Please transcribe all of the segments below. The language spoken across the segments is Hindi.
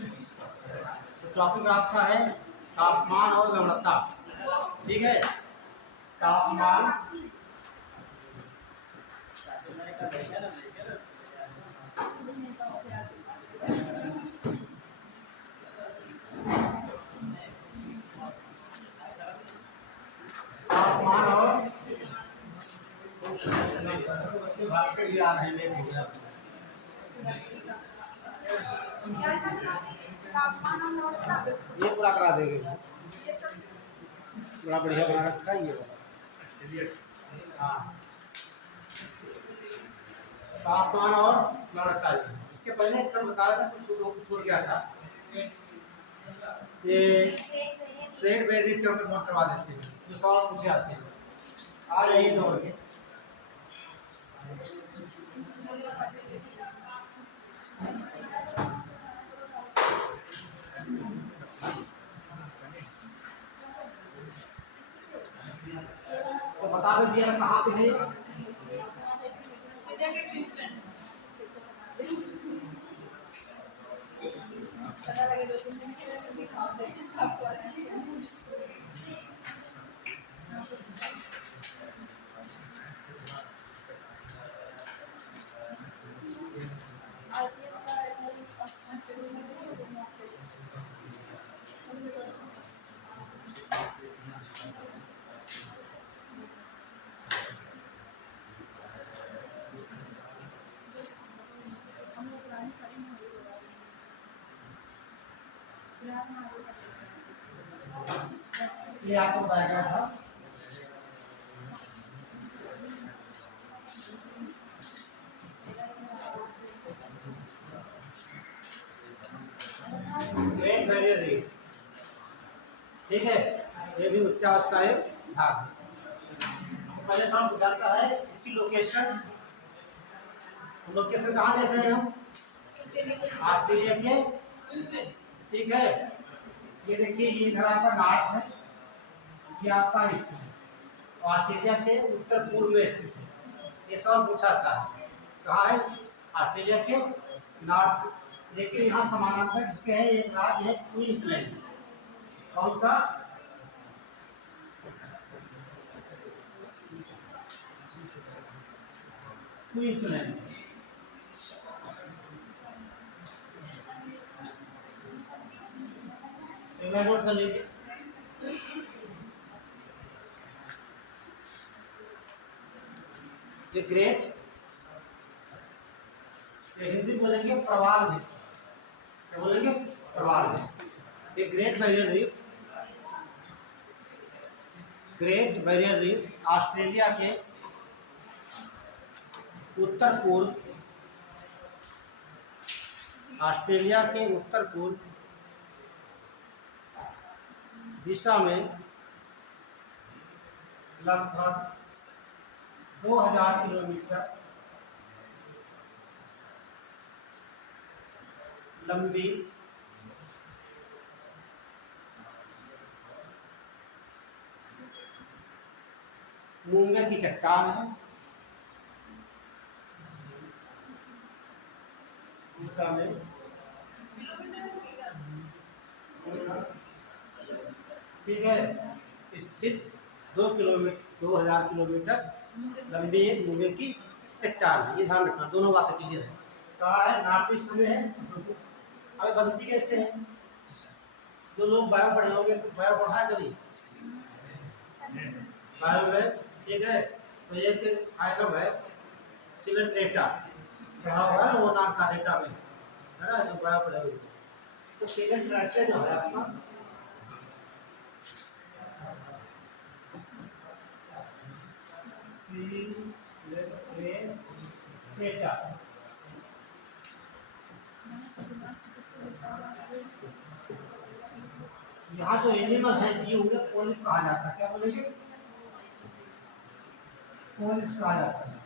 तो टॉपिक आपका है तापमान और लवणता। ठीक है, तापमान तापमान और बच्चे भाग के लिए आ रहे हैं। ये पूरा करा देंगे, बड़ा बढ़िया बना रखा है ये वाला। हाँ, तापमान और लवणता। इसके पहले एक बता रहा था, कुछ लोग छूट गया था। ये ट्रेड वेरी के ऊपर नोट करवा देते हैं, जो सवाल पूछे आते हैं। आ रही दो बजे तो बता दो दिया कहाँ पे है। पता लगे 2-3 दिन के दिखाते आपको। ये आपको बताया था। ग्रेट बैरियर रीफ, ठीक है, ये भी उच्च अवस्था का एक भाग है। पहले हम बताता है इसकी लोकेशन। लोकेशन कहाँ देख रहे हैं हम? ऑस्ट्रेलिया के, ठीक है। ये देखिए, ये इधर आपका नॉर्थ है, ये आपका ईस्ट है। ऑस्ट्रेलिया के उत्तर पूर्व में स्थित है। ये सब पूछा था कहाँ है? ऑस्ट्रेलिया के नॉर्थ। लेकिन यहाँ समानांतर इसके है एक राज्य है क्वींसलैंड। कौन सा? क्वींसलैंड। नोट कर लीजिए। ये ग्रेट, ये हिंदी बोलेंगे प्रवाल में, क्या बोलेंगे? प्रवाल में। ये great barrier reef, great barrier reef Australia के उत्तर पूर्व, ऑस्ट्रेलिया के उत्तर पूर्व दिशा में लगभग 2000 किलोमीटर लंबी मूंगे की चट्टान है। दिशा में ठीक है, स्थित 2000 किलोमीटर लंबी एक मूंगे की चट्टान है। ये ध्यान रखना, दोनों बातें क्लियर है। कहाँ है? नॉर्थ ईस्ट में है। अभी बनती कैसे है? जो लोग बायो पढ़े होंगे, तो बायो पढ़ा है कभी? बायो में, ठीक है। तो एक आइटम है सिलेंट डेटा, पढ़ा हुआ है वो नाम का डेटा में, है ना, जो बायो पढ़े हुए। तो सिलेंट डेटा जो है आपका, डेटा यहाँ जो एनिमल है ये उन्हें पोलिप कहा जाता है। क्या बोलेंगे? पोलिप कहा जाता है।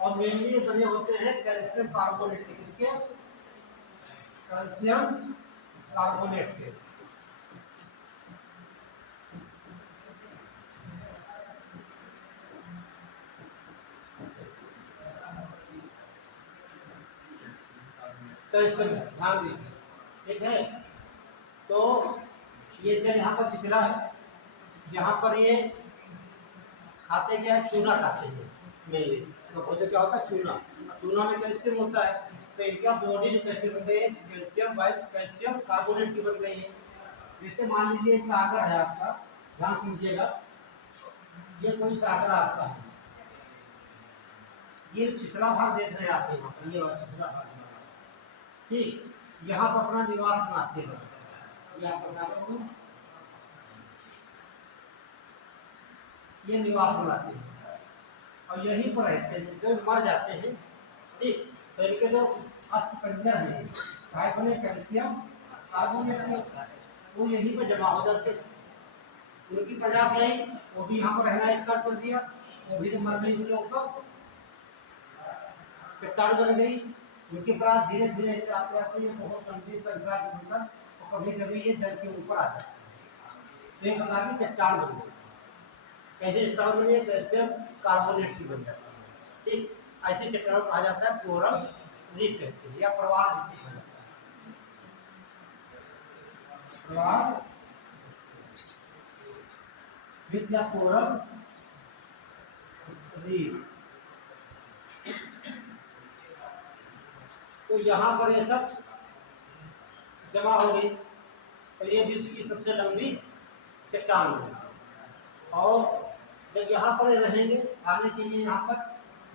और मेनली बने होते हैं कैल्शियम कार्बोनेट के। किसके? कैल्शियम कार्बोनेट के। कैल्शियम, ध्यान दीजिए, ठीक है। तो ये जल यहाँ पर छिछला है, यहाँ पर ये खाते क्या है, चूना खाते हैं मेनली। तो भोजन क्या होता है, चूना। चूना में कैल्शियम होता है, तो इनका बॉडी जो कैसे बन गई है, कैल्शियम बाई कैल्शियम कार्बोनेट की बन गई है। जैसे मान लीजिए सागर है आपका, ध्यान सुनिएगा, ये कोई सागर आपका है, ये छिछला भाग देख रहे हैं आप यहाँ पर, ये वाला छिछला भाग, ठीक। यहाँ पर अपना निवास बनाते हैं, ये आप बता दो, ये निवास बनाते हैं और यहीं पर रहते हैं, जो मर जाते हैं, ठीक। तो इनके जो अस्थिपंजर है, कार्बोनेट कैल्शियम कार्बोनेट, वो यहीं पर जमा हो जाते हैं। उनकी प्रजाति आई, वो भी यहाँ पर रहना स्टार्ट कर दिया, वो भी जब मर गई इसके ऊपर चट्टान बन गई। उनके प्राण धीरे धीरे ऐसे आते आते ये बहुत लंबी संख्या के अंदर, तो कभी कभी ये जल के ऊपर आ जाता है, तो एक प्रकार की चट्टान बन गई। कैसे चट्टान बनी है, कैल्शियम कार्बोनेट की बन जाती है, ठीक। ऐसी चट्टानों को कहा जाता है कोरल रीफ कहते हैं, या प्रवाल रीफ कहा जाता है, प्रवाल रीफ या कोरल रीफ। तो यहाँ पर ये सब जमा हो गई, और ये विश्व की सबसे लंबी चट्टान है। और जब यहाँ पर रहेंगे आने के लिए, यहाँ पर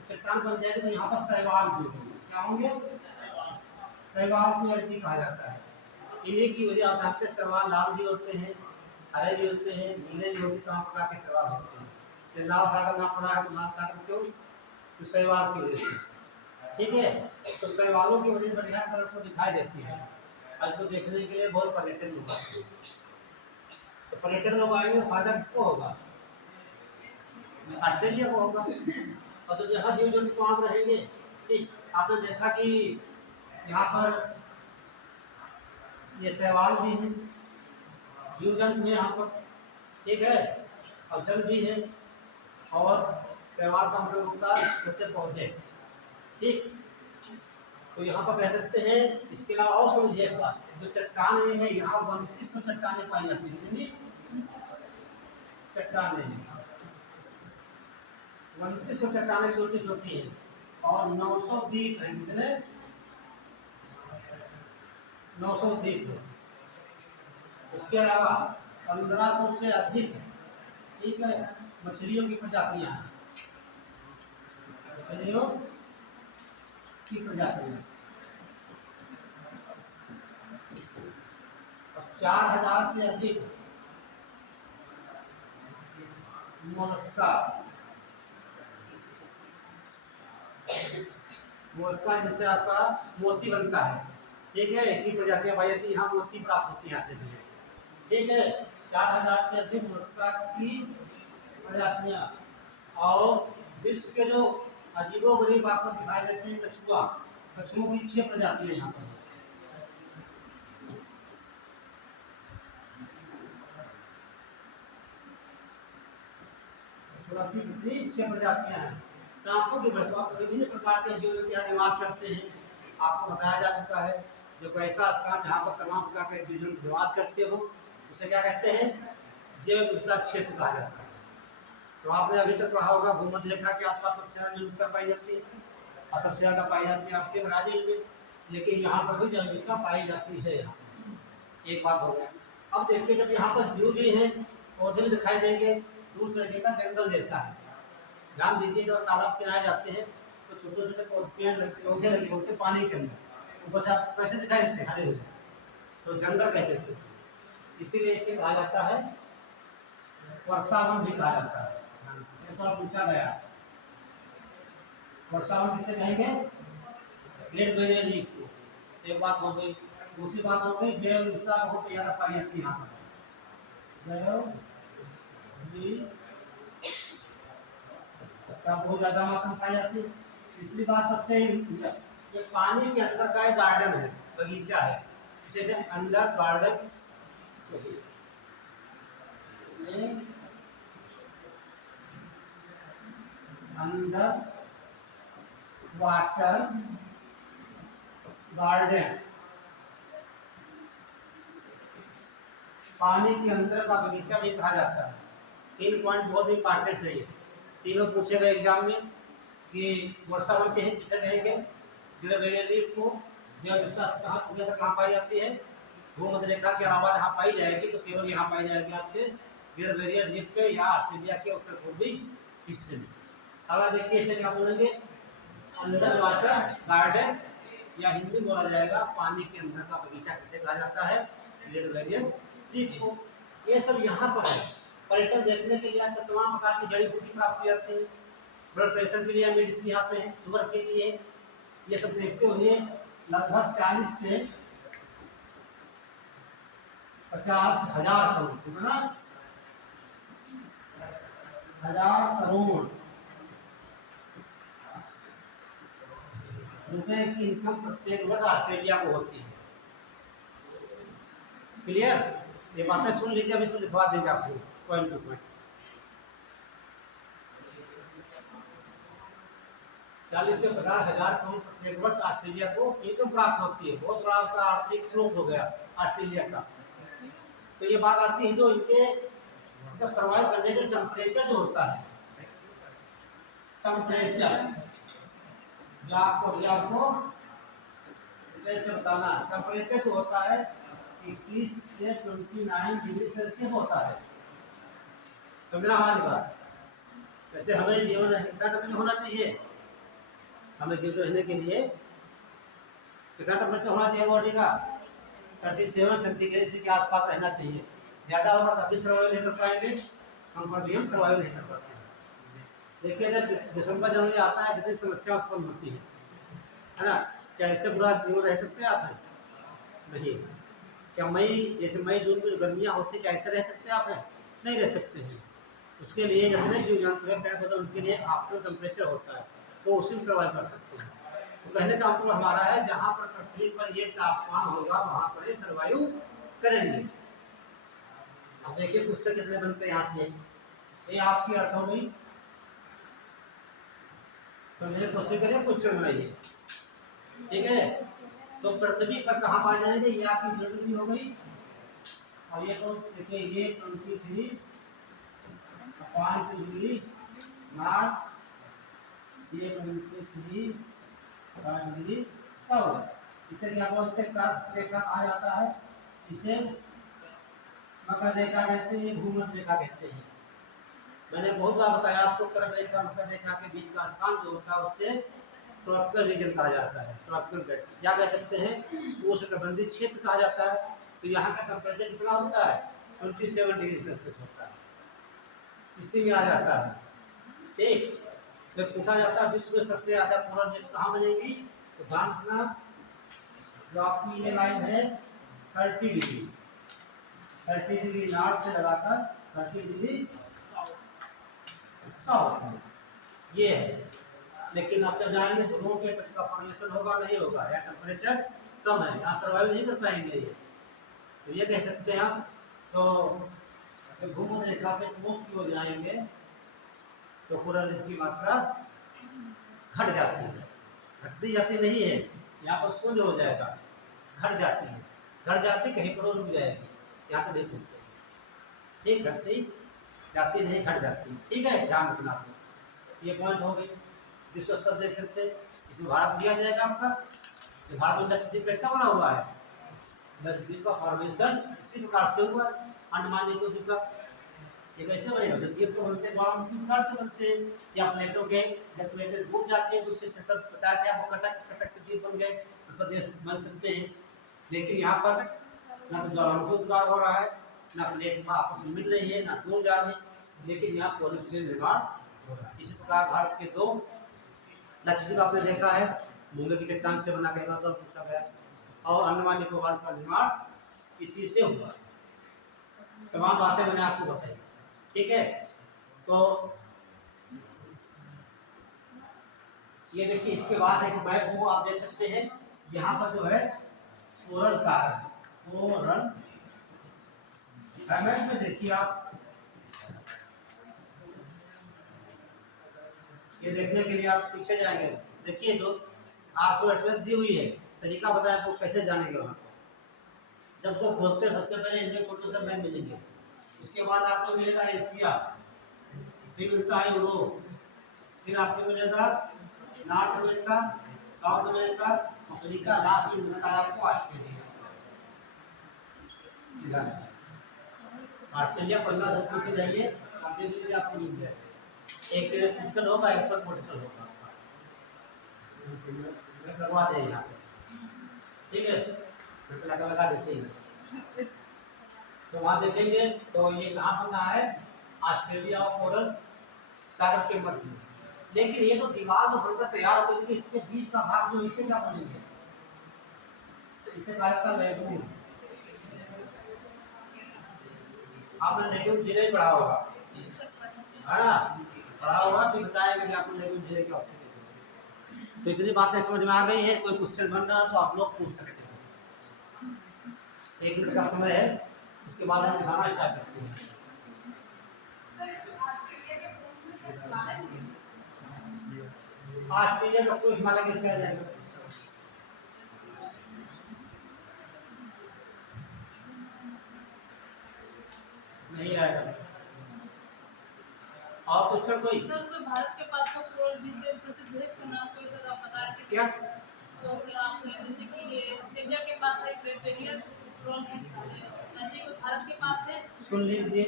चट्टान बन जाएगी, तो यहाँ पर शैवाल भी होंगे। क्या होंगे, शैवाल को अर्जी कहा जाता है। इन्हीं की वजह आप जानते हैं, शैवाल लाल भी होते हैं, हरे भी होते हैं, नीले भी होते हैं, तमाम प्रकार के शैवाल होते हैं। ये लाल सागर नाम पड़ा है, तो लाल सागर क्यों, तो शैवाल की वजह से, ठीक है। तो शैवालों की वजह बढ़िया तरह से दिखाई देती है। आज को देखने के लिए बहुत पर्यटन लोग आते हैं, तो पर्यटन लोग आएंगे, फायदा किसको होगा, ऑस्ट्रेलिया को होगा। और तो जहाँ जीव जंतु वहाँ रहेंगे, ठीक। आपने देखा कि यहाँ पर ये शैवाल भी है, जीव जंतु है यहाँ पर, ठीक है, और जल भी है, और शैवाल का मतलब होता है छोटे पौधे, ठीक। तो यहाँ पर कह सकते हैं, इसके अलावा और समझिए एक बात, जो चट्टाने हैं यहाँ 2900 चट्टाने पाई जाती है, चट्टाने 2900 चट्टाने छोटी छोटी हैं, और 900 द्वीप हैं, कितने, 900 द्वीप है। उसके अलावा 1500 से अधिक, ठीक है, मछलियों की प्रजातियां हैं, मछलियों की प्रजातियां, 4000 से अधिक मोलस्का, मोलस्का जिनसे आपका मोती बनता है, ठीक है, इतनी प्रजातियां पाई जाती है यहाँ, मोती प्राप्त होती है यहाँ से भी, ठीक है। 4000 से अधिक मोलस्का की प्रजातियां, और विश्व के जो अजीबोगरीब आपको दिखाई देते हैं कछुआ, कछुओं की 6 प्रजातियां यहाँ पर, कितनी 6 प्रजातियां हैं। सांपों के विभिन्न प्रकार के जीव यहाँ निवास करते हैं, आपको बताया जा चुका है। जो ऐसा स्थान जहाँ पर तमाम प्रकार के जीव जंतु निवास करते हो, उसे क्या कहते हैं, जैव विविधता क्षेत्र कहा जाता है। तो आपने अभी तक पढ़ा होगा, भूमध्य रेखा के आसपास सबसे ज़्यादा जैव विविधता पाई जाती है, और सबसे ज़्यादा पाई जाती है आपके ब्राजील में, लेकिन यहाँ पर भी जैव विविधता पाई जाती है। यहाँ एक बात हो गया। अब देखिए, जब यहाँ पर जीव भी हैं, पौधे भी दिखाई देंगे, दूर तरीके का जंगल जैसा है। ध्यान दीजिए, जब तालाब किनारे जाते हैं तो छोटे छोटे पौधे लगे होते हैं पानी के अंदर, ऊपर से आप कैसे दिखाई देते हैं, हरे हरे, तो जंगल कहते हैं, इसीलिए इसे कहा जाता है वर्षावन भी कहा जाता है। तो पूछा गया, वर्षावन किसे कहेंगे, ग्रेट बैरियर रीफ को, एक बात हो गई। दूसरी बात हो गई, जैव विविधता बहुत ज़्यादा पाई जाती है यहाँ पर, जैव बहुत ज़्यादा मात्रा में पाई जाती है। तीसरी बात सबसे ये पानी के अंदर का एक गार्डन है, बगीचा है, जिसे under garden, under water garden, पानी के अंदर का बगीचा भी कहा जाता है। 3 पॉइंट बहुत इंपॉर्टेंट है ये, तीनों पूछे गए एग्जाम में कि वर्षा वन के हित किसे कहेंगे, ग्रेट बैरियर रीफ को, जैवविविधता कहाँ पाई जाती है, भूमध्य रेखा के अलावा जहाँ पाई जाएगी तो केवल यहाँ पाई जाएगी आपके ग्रेट बैरियर रीफ पे या ऑस्ट्रेलिया के उत्तर पूर्वी हिस्से में। अगला देखिए इसे क्या बोलेंगे, अंडर वाटर गार्डन या हिंदी बोला जाएगा पानी के अंदर का बगीचा किसे कहा जाता है, ग्रेट बैरियर रीफ को। ये सब यहाँ पर है। पर्यटन देखने के लिए तमाम प्रकार की जड़ी बूटी प्राप्त की जाती है। ब्लड प्रेशर के लिए मेडिसिन यहाँ पे है, शुगर के लिए, ये सब देखते हुए लगभग 40 से 50,000 करोड़, कितना 1000 करोड़ रुपए की इनकम प्रत्येक वर्ष ऑस्ट्रेलिया को होती है। क्लियर, ये बातें सुन लीजिए, अब इसको लिखवा देंगे आपको पॉइंट टू पॉइंट। 40 से 50,000 करोड़ प्रत्येक वर्ष ऑस्ट्रेलिया को इनकम प्राप्त होती है। बहुत बड़ा उसका आर्थिक स्रोत हो गया ऑस्ट्रेलिया का। तो ये बात आती है जो इनके सर्वाइव करने के टेम्परेचर जो होता है, टेम्परेचर जो आपको बताना, टेम्परेचर जो होता है 21 से 29 डिग्री सेल्सियस होता है। समझना हमारी बात। वैसे हमें जीवन कितना टेम्परेचर होना चाहिए, हमें जीवन रहने के लिए कितना टेम्परेचर होना चाहिए बॉडी का, 37 सेंटीग्रेड के आसपास रहना चाहिए। ज़्यादा होगा तभी सर्वाइव नहीं कर पाएंगे, हम पर भी हम सर्वाइव नहीं कर पाते हैं। देखिए जब दिसंबर जनवरी आता है कितनी समस्या उत्पन्न होती है ना। क्या ऐसे बुरा जीवन रह सकते हैं आप? नहीं। क्या मई जैसे मई जून में जो गर्मियाँ होती है क्या ऐसे रह सकते हैं आप? नहीं रह सकते हैं। उसके लिए जितने जीव जंतु हैं पेड़ पौधे उनके लिए ऑप्टिमल टेम्परेचर होता है, वो उसी में सर्वाइव कर सकते हैं। तो कहने का मतलब हमारा है जहाँ पर पृथ्वी पर ये तापमान होगा वहाँ पर ये सर्वाइव करेंगे। अब देखिए क्वेश्चन कितने बनते हैं यहाँ से, ये आपकी अर्थ हो गई, समझने की कोशिश करिए, क्वेश्चन बनाइए, ठीक है। तो पृथ्वी पर कहाँ पाए जाएंगे, ये आपकी जरूरी हो गई। और ये तो देखिए ये 23 डिग्री नॉर्थ, ये 23 डिग्री साउथ। इसे क्या बोलते हैं, कर्क रेखा आ जाता है। इसे मकर रेखा कहते हैं, भूमध्य रेखा कहते हैं। मैंने बहुत बार बताया आपको, कर्क रेखा मकर रेखा के बीच का स्थान जो होता है उससे ट्रॉपिकल रीजन कहा जाता है। ट्रॉपिकल बेल्ट क्या कह सकते हैं, उष्णकटिबंधीय क्षेत्र कहा जाता है। तो यहाँ का टेम्परेचर कितना होता है, 27 डिग्री सेल्सियस होता है, इसी में आ जाता है। ठीक, जब पूछा जाता है विश्व में सबसे ज़्यादा पोलर नेट कहाँ बनेगी, तो ध्यान रखना जो आपकी ये लाइन है 30 डिग्री नॉर्थ से लगाकर 30 डिग्री साउथ ये है। लेकिन आप जब जाएंगे ध्रुवों पे इसका फॉर्मेशन होगा नहीं होगा, या टेम्परेचर कम है, यहाँ सर्वाइव नहीं कर पाएंगे ये। तो ये कह सकते हैं हम। तो भूमध्य रेखा से क्रॉस की ओर जाएंगे तो कोरल की मात्रा घट जाती है, घटती जाती नहीं है, यहाँ पर शून्य हो जाएगा, घट जाती है, घट जाती कहीं पर रुक जाएगी, यहाँ पर नहीं रुकते, ठीक, घटती जाती नहीं, घट जाती। ठीक है, ध्यान रखना आपको। ये पॉइंट हो गई। विश्व स्तर देख सकते हैं, इसमें भारत दिया जाएगा आपका। तो भारत में लक्षद्वीप कैसा बना हुआ है, लक्षद्वीप का फॉर्मेशन इसी प्रकार से हुआ। अंडमान निकोबार का ये कैसे बनेगा, द्वीप तो बनते हैं उसी प्रकार से बनते हैं, या प्लेटों के जब प्लेटें टूट जाती है तो उससे सतह बताया कि आपको कटक कटक से द्वीप बन गए, उस पर देश बन सकते हैं। लेकिन यहाँ पर ना तो ज्वालामुखी उद्गार हो रहा है, ना प्लेट आपस में मिल रही है, ना दूर जा रही, लेकिन यहाँ पॉलिथिन निर्माण हो रहा है। इसी प्रकार भारत के 2 लक्षद्वीप आपने देखा है, मूंगे की चट्टान से बना के पूछा गया, और अंडमान निकोबार का निर्माण इसी से हुआ। तमाम बातें मैंने आपको बताई, ठीक है। तो ये देखिए इसके बाद एक मैप वो आप देख सकते हैं, यहाँ पर जो है कोरल का है, कोरल मैप में देखिए आप, ये देखने के लिए आप पीछे जाएंगे, देखिए जो आपको एड्रेस दी हुई है, तरीका बताया आपको कैसे जानेंगे वहाँ। जब उसको खोलते सबसे पहले इंडियन छोटे से मैप मिलेंगे, उसके बाद आपको मिलेगा एशिया, फिर मिलता है यूरोप, फिर आपको मिलेगा north America, south America, Africa, last में मिलता है आपको ऑस्ट्रेलिया। ऑस्ट्रेलिया 15 दिन पीछे जाइए, आगे भी आपको मिल जाएगा। एक फिजिकल होगा, एक पर पोलिटिकल होगा, लगवा दे यहाँ पे, ठीक है, लगा देते हैं। तो वहाँ देखेंगे तो ये कहाँ बना है, ऑस्ट्रेलिया और कोरल सागर के मध्य में। लेकिन ये तो दीवार में बनकर तैयार हो गई, इसके बीच का भाग जो इसे क्या बोलेंगे, तो इसे कहा था लेगून। आपने लेगून जिले पढ़ा होगा, है ना, पढ़ा होगा, फिर बताएगा कि आपको लेगून जिले क्या होते हैं। तो इतनी बातें समझ में आ गई है, कोई क्वेश्चन बन रहा है तो आप लोग पूछ सकते हैं। 1 मिनट का समय है, उसके बाद हम दिखाना स्टार्ट करते हैं। ऑस्ट्रेलिया का कोई हिमालय के शहर है नहीं आएगा। और क्वेश्चन कोई सर कोई भारत के पास तो कोल विद्या प्रसिद्ध है, इसका नाम कोई सर आप बता रहे थे क्या? तो फिर आप जैसे कि ये ऑस्ट्रेलिया के पास है ग्रेट बैरियर रोल, ऐसे कोई भारत के पास है? सुन लीजिए,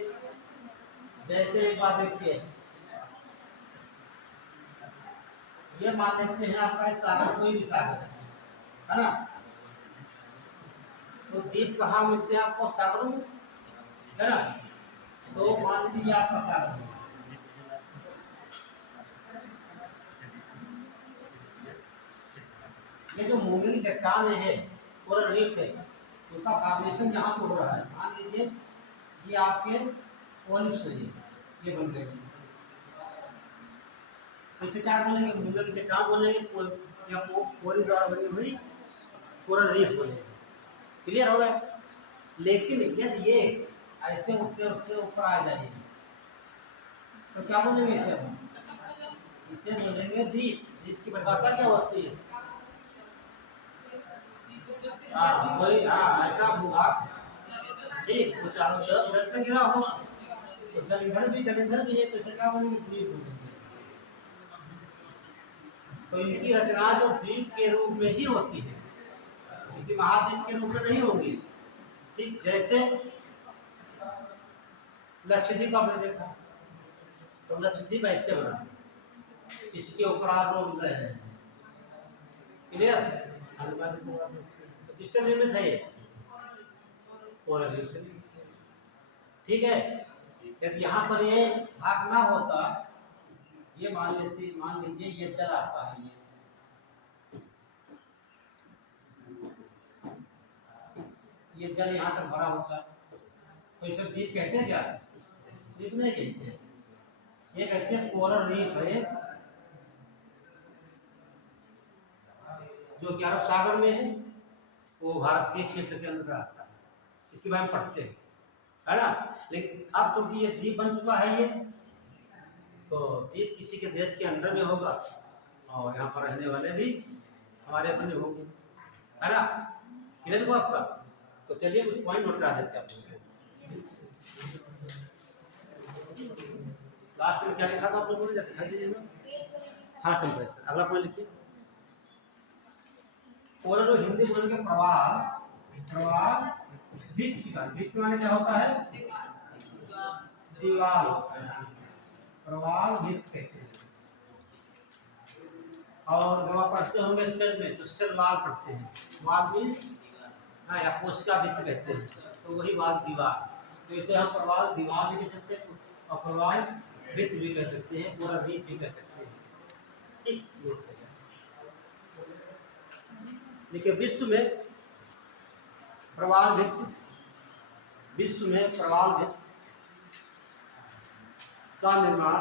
जैसे एक बात देखिए, ये मान लेते हैं आपका सागर, कोई भी सागर है ना, तो द्वीप कहाँ मिलते हैं आपको, सागरों में, है ना। तो मान लीजिए आपका सागर, ये जो मूंगे की चट्टान है कोरल रीफ है, उसका फॉर्मेशन जहाँ पे हो रहा है, मान लीजिए ये आपके ओलिव्स है, ये बन गए, तो इसे क्या बोलेंगे, मूंगे की चट्टान बोलेंगे, या कोरल द्वारा बनी हुई कोरल रीफ बोलेंगे। क्लियर हो गया। लेकिन यदि ये ऐसे उठते उठते ऊपर आ जाएगी तो क्या बोलेंगे इसे, हम इसे बोलेंगे द्वीप। द्वीप की परिभाषा क्या होती है, हाँ वही, हाँ ऐसा भूभाग, ठीक, वो चारों तरफ जल से घिरा हो, तो जलंधर भी है, तो इसे क्या बोलेंगे, द्वीप बोलेंगे। तो इनकी रचना जो द्वीप के रूप में ही होती है, किसी महाद्वीप के रूप में नहीं होगी। ठीक, जैसे लक्षद्वीप आपने देखा, तो लक्षद्वीप ऐसे बना, इसके ऊपर आप लोग रह रहे हैं, क्लियर, तो किससे निर्मित है ये, कोरल रीफ से। ठीक है, यदि यहाँ पर ये भाग ना होता, ये मान लीजिए ये जल आता है, ये जल यहाँ तक भरा होता, तो इसे द्वीप कहते हैं क्या, द्वीप नहीं कहते, ये कहते हैं कोरल रीफ है, जो कि अरब सागर में है, वो भारत के क्षेत्र के अंदर आता है, इसके बारे में पढ़ते हैं, है ना। लेकिन अब क्योंकि ये द्वीप बन चुका है, ये तो द्वीप किसी के देश के अंदर में होगा, और यहाँ पर रहने वाले भी हमारे अपने होंगे, है ना। क्लियर हुआ आपका। तो चलिए कुछ पॉइंट नोट करा देते हैं आप लोग। लास्ट में क्या लिखा था आप लोगों ने, दिखाई दीजिए ना। हाँ, टेम्परेचर। अगला पॉइंट लिखिए, कोरल हिंदी बोलेंगे प्रवाह, भित्ति माने क्या होता है, दीवार, प्रवाह भित्ति कहते हैं। और जब आप पढ़ते होंगे सेल में, तो सेल वाल पढ़ते हैं, वाल मीन्स हाँ, या कोशिका भित्ति कहते हैं, तो वही वाल दीवार, तो इसे हम प्रवाल दीवार भी कह सकते हैं, और प्रवाल भित्ति भी कह सकते हैं, पूरा भित्ति भी कह सकते हैं। ठीक, देखिए विश्व में प्रवाल भित्ति, विश्व में प्रवाल भित्ति का निर्माण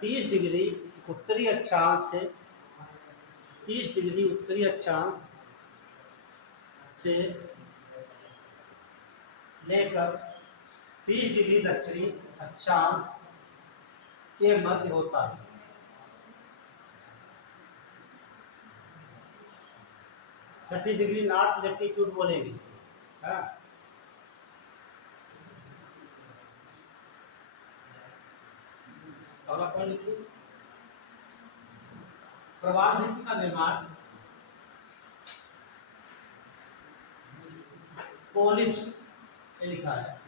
30 डिग्री उत्तरी अक्षांश से 30 डिग्री उत्तरी अक्षांश से लेकर 30 डिग्री दक्षिणी अक्षांश के मध्य होता है। 30 डिग्री नॉर्थ लेटीट्यूड बोलेंगे, है ना। अगला पॉइंट लिखिए, प्रवाल भित्ति का निर्माण पोलिप्स ये लिखा है,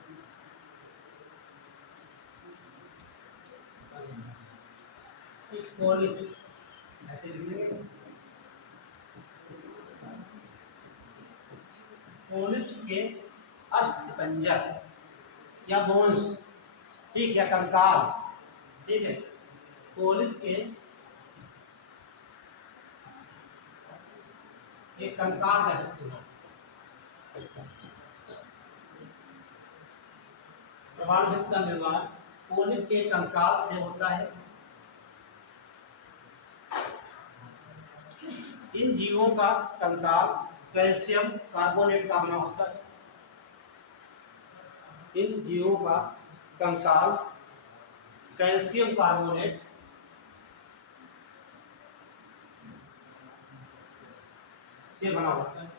पोलिप्स ऐसे लिखेंगे, पोलिप्स के अस्थिपंजर या बोन्स, ठीक है, कंकाल, ठीक है, पोलिप के एक कंकाल कह सकते हो। प्रवाल भित्ति का निर्माण पोलिप के कंकाल से होता है। इन जीवों का कंकाल कैल्शियम कार्बोनेट का बना होता है। इन जीवों का कंकाल कैल्शियम कार्बोनेट से बना होता है।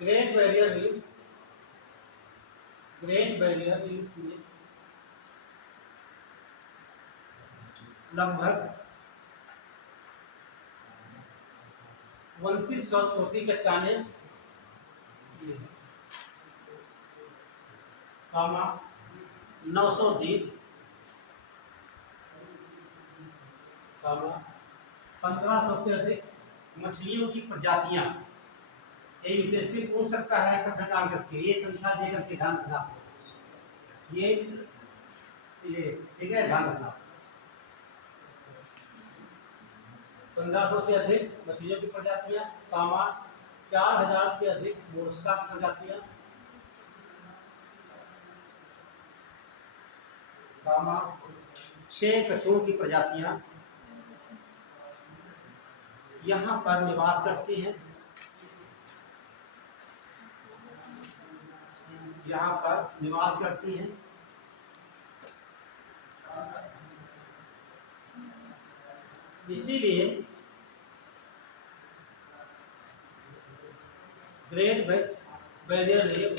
Great barrier reef, great barrier reef में लगभग 2900 छोटी चट्टानें, 900 द्वीप, 1500 से अधिक मछलियों की प्रजातियां, ये यूपीएससी पूछ सकता है कथन करके, ये संख्या दे करके ध्यान रखना, ये ठीक है, ध्यान रखना। 1500 से अधिक मछलियों की प्रजातियां, 4000 से अधिक मोलस्का की प्रजातियां, 6 कछुओं की प्रजातियां यहाँ पर निवास करती हैं। यहाँ पर निवास करती हैं। इसीलिए great barrier reef,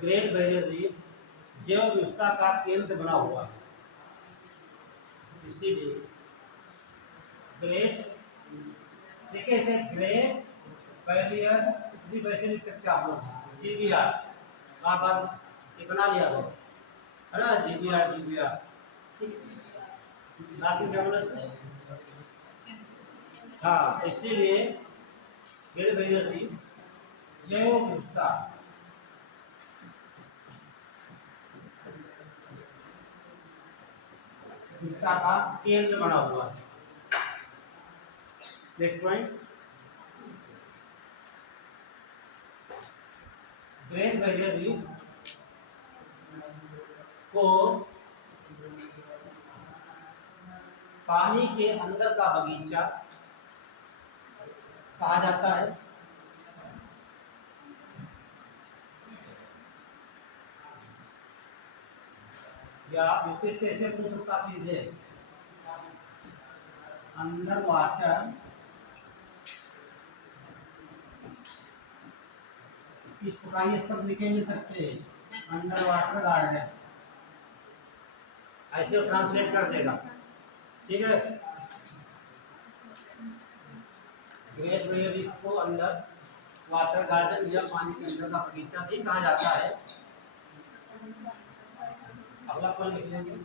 great barrier reef जैव विविधता का केंद्र बना हुआ है। इसीलिए ग्रेट, देखिए इसे ग्रेट बैरियर भी वैसे लिख सकते आप लोग, GBR, आप ये बना लिया हो, है ना, GBR, बाकी क्या बोला, हाँ, इसीलिए ग्रेट बैरियर रीफ जैव विविधता का केंद्र बना हुआ है। Next point, great barrier reef को पानी के अंदर का बगीचा कहा जाता है। या यूपीएससी से ऐसे पूछ सकता सीधे, अंडर वाटर इस प्रकार ये सब लिखे मिल सकते हैं, अंडर वाटर गार्डन, ऐसे ट्रांसलेट कर देगा, ठीक है। ग्रेट बैरियर रीफ को अंडर वाटर गार्डन या पानी के अंदर का बगीचा भी कहा जाता है। अगला पॉइंट लिख लेंगे,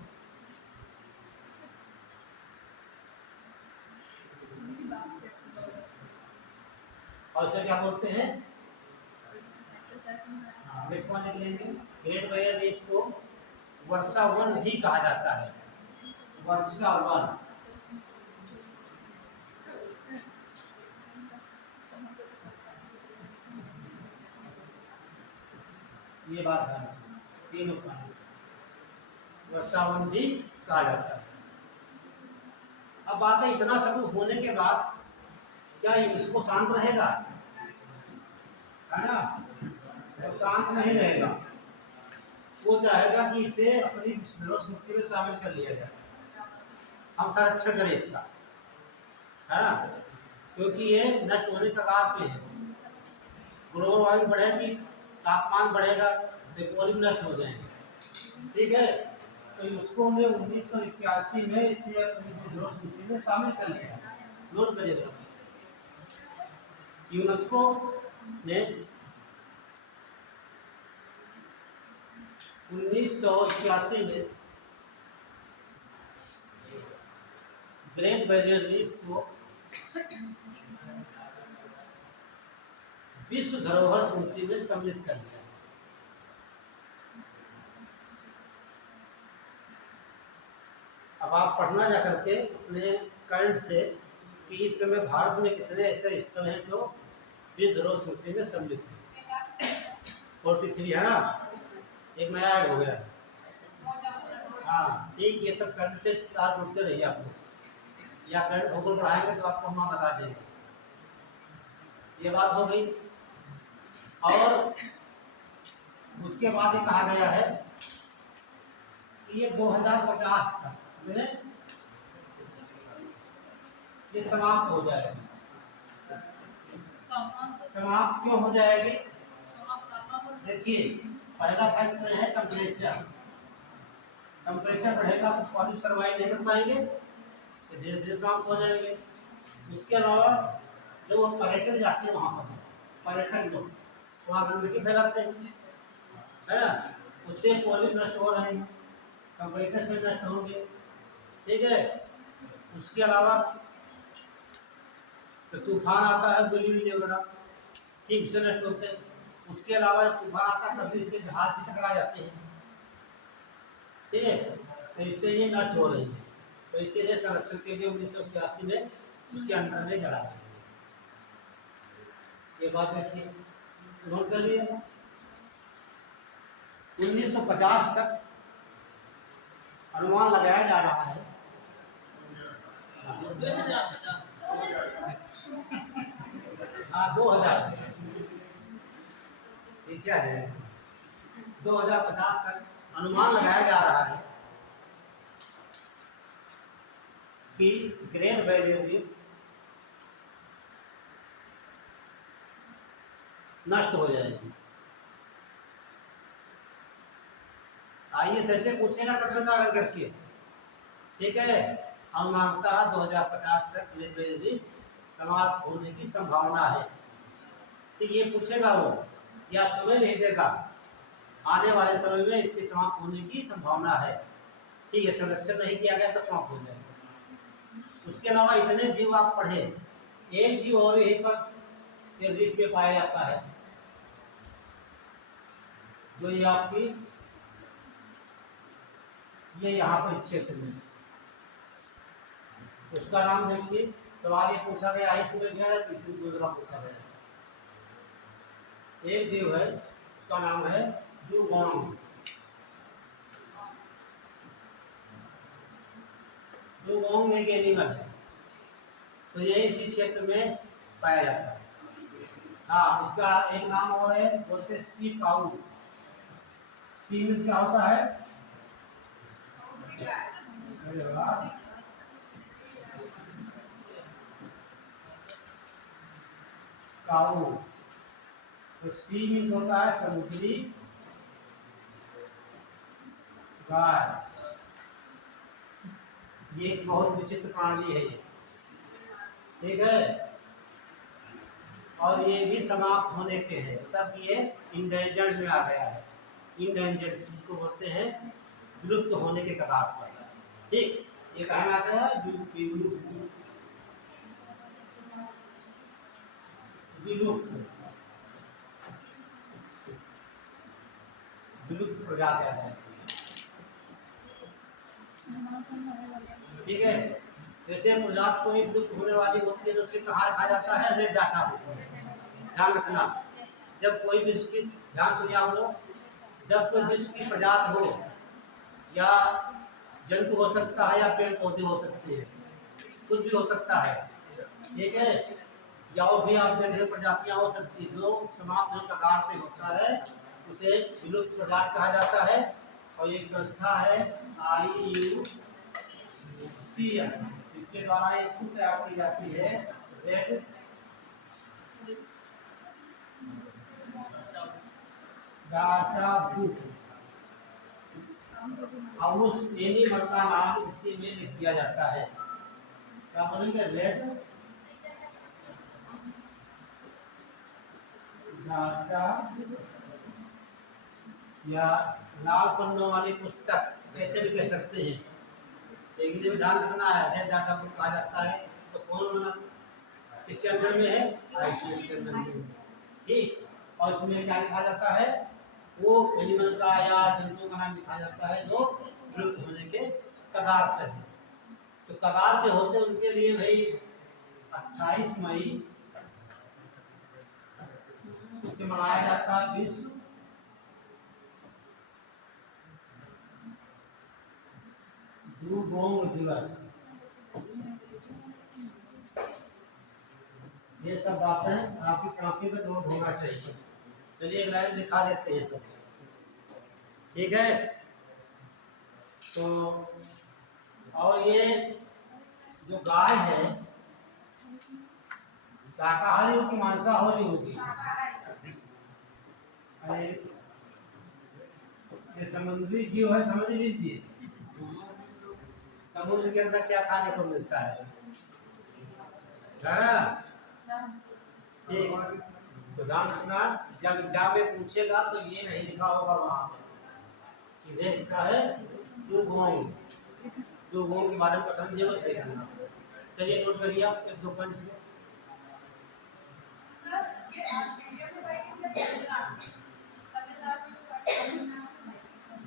और इसे क्या बोलते हैं, नेक्स्ट पॉइंट लिख लेंगे, ग्रेट बैरियर रीफ को वर्षा वन भी कहा जाता है। वर्षा वन, ये बात है, तीनों पॉइंट वर्षा वन भी कहा जाता है। अब बात है, इतना सब होने के बाद क्या इसको शांत रहेगा, है ना? तो शांत नहीं रहेगा, वो चाहेगा कि इसे अपनी स्मृति में शामिल कर लिया जाए, हम संरक्षण करें इसका, है ना? क्योंकि ये नष्ट होने के कगार पे है। ग्लोबल वार्मिंग बढ़ेगी, तापमान बढ़ेगा, तो इकोलॉजी नष्ट हो जाएंगे। ठीक है, तो उसको हमने 1981 में इसे अपनी सूची में शामिल कर लिया। नोट करिएगा, यूनेस्को ने 1981 में ग्रेट बैरियर रीफ को विश्व धरोहर सूची में सम्मिलित कर दिया। अब आप पढ़ना जा करके अपने करंट से कि इस समय भारत में कितने ऐसे स्थल हैं जो विश्व धरोहर सूची में सम्मिलित हैं। 43 है ना, एक नया ऐड हो गया है। हाँ ठीक, ये सब करंट से साथ जुड़ते रहिए आप लोग, या करंट भूगोल पढ़ाएंगे तो आपको हम बता देंगे। ये बात हो गई। और उसके बाद ये कहा गया है कि ये 2050 तक ये समाप्त हो जाएगी। समाप्त क्यों हो जाएगी? देखिए, पहला फैक्टर है टेम्परेचर। टेम्परेचर बढ़ेगा तो पॉल्यूशन सर्वाइव नहीं कर पाएंगे, तो धीरे धीरे समाप्त हो जाएंगे। उसके अलावा जो पर्यटन जाते हैं वहाँ पर, पर्यटन लोग वहाँ गंदगी फैलाते हैं, है ना? उससे पॉल्यूशन नष्ट हो रहे हैं, टेम्परेचर से नष्ट होंगे। ठीक है, उसके अलावा तो तूफान आता है, गोली बिजली वगैरह, ठीक से नष्ट होते हैं। उसके अलावा तूफान आता है कभी इसके जहाज भी टकरा जाते हैं। ठीक है, तो इससे ये नष्ट हो रही है। तो इसीलिए संरक्षण के लिए 1986 में उसके अंडर में जला दिया। ये बात देखिए, नोट कर लिया। 1950 तक अनुमान लगाया जा रहा है। हाँ 2000 इसे आ जाएगा। 2050 तक अनुमान लगाया जा रहा है कि ग्रेट बैरियर रीफ नष्ट हो जाएगी। आइए ऐसे पूछेगा कथन का अलग करके। ठीक है, अनुमानता 2050 तक ग्रेट बैरियर रीफ समाप्त होने की संभावना है। तो ये पूछेगा वो, या समय नहीं देगा, आने वाले समय में इसके समाप्त होने की संभावना है। ठीक है, संरक्षण नहीं किया गया तो समाप्त हो जाएगा। उसके अलावा इतने जीव आप पढ़े, एक जीव और यहीं पर रीफ पे पाया जाता है, जो ये आपकी ये यहाँ पर क्षेत्र में, उसका नाम देखिए। सवाल ये पूछा गया, आई समझ गया, तीसरी दूसरा पूछा गया। एक द्वीप है, उसका नाम है डुगोंग। डुगोंग एक एनिमल है, तो ये इसी क्षेत्र में पाया जाता है। हाँ, उसका एक नाम और है, बोलते सी काऊ। सी मीन्स क्या होता है? काऊ। तो सी मीन्स होता है समुद्री गाय। ये एक बहुत विचित्र प्राणी है ये, ठीक है, और ये भी समाप्त होने के हैं, मतलब ये इंडेंजर्ड में आ गया है। इंडेंजर्ड जिसको बोलते हैं विलुप्त होने के कगार पर। ठीक, ये कहना आता है विलुप्त विलुप्त प्रजातियां है। ठीक है, जैसे प्रजाति कोई विलुप्त होने वाली होती है तो उसके कहा रखा जाता है, रेड डाटा होता है। ध्यान रखना, जब कोई भी उसकी, ध्यान सुनिए आप लोग, जब कोई विश्व की प्रजाति हो, या जंतु हो सकता है, या पेड़ पौधे हो सकते हैं, कुछ भी हो सकता है। ठीक है, या और भी आप जैसे प्रजातियां हो सकती जो समाप्त होने कगार पे होता है उसे विलुप्त प्रजाति कहा जाता है। और ये संस्था है IUCN, इसके द्वारा एक बुक तैयार की जाती है रेड डाटा बुक। और उस एनिमल का नाम इसी में लिख दिया जाता है। क्या बोलेंगे? रेड डाटा या लाल पन्नों वाली पुस्तक ऐसे भी कह सकते हैं, लेकिन ये ध्यान रखना है रेड डाटा बुक कहा जाता है। तो कौन बना किसके अंदर में है? IUCN के अंदर में। ठीक, और इसमें क्या लिखा जाता है? वो एनिमल का या जंतु का नाम लिखा जाता है जो विलुप्त होने के कगार पर है। तो कगार पे होते उनके लिए भाई 28 मई से मनाया जाता है विश्व डूगोंग दिवस। ये सब बातें आपकी कॉपी में नोट होना चाहिए। चलिए लाइन दिखा देते हैं सब, ठीक है। तो और ये जो गाय है शाकाहारी होगी मांसाहारी होगी? अरे ये समुद्री जीव है, समझ लीजिए। समुद्र के अंदर क्या खाने को मिलता है? ठीक, तो ध्यान रखना जब एग्जाम में पूछेगा तो ये नहीं लिखा होगा वहां पे, सीधे लिखा है डूगोंग। डूगोंग के बारे में पता नहीं है, सही करना। चलिए नोट करिए आप एक दो पंच में।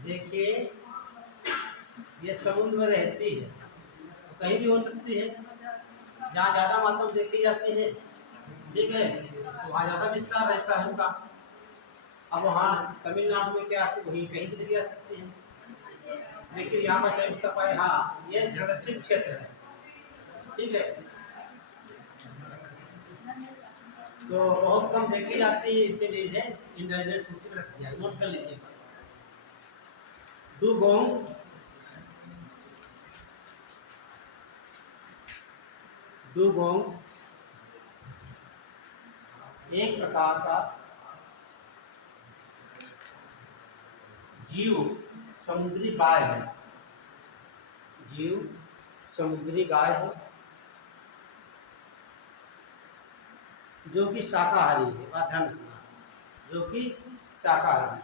देखिए ये समुद्र में रहती है, तो कहीं भी हो सकती है, जहाँ ज्यादा मात्रा में देखी जाती है, ठीक है, तो वहाँ ज्यादा विस्तार रहता है उनका। अब वहाँ तमिलनाडु में क्या वही कहीं भी देखी जा सकती है, लेकिन यहाँ पर कहीं तक पाए। हाँ, ये संरक्षित क्षेत्र है, ठीक है, तो बहुत कम देखी जाती है, इसीलिए इंडिविजुअल सूची में रख दिया। नोट कर लीजिए डूगोंग। डूगोंग एक प्रकार का जीव समुद्री गाय है, जीव समुद्री गाय है जो कि शाकाहारी है। बात ध्यान रखना, जो कि शाकाहारी है।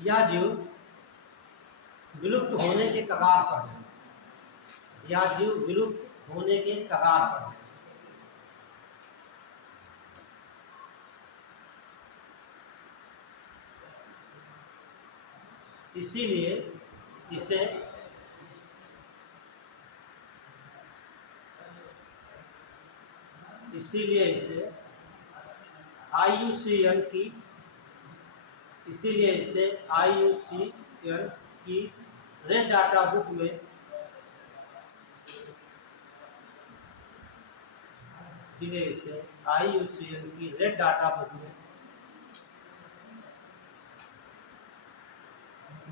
यह जीव विलुप्त होने के कगार पर है, यह जीव विलुप्त होने के कगार पर है। इसीलिए इसे IUCN की रेड डाटा बुक में IUCN की रेड डाटा बुक में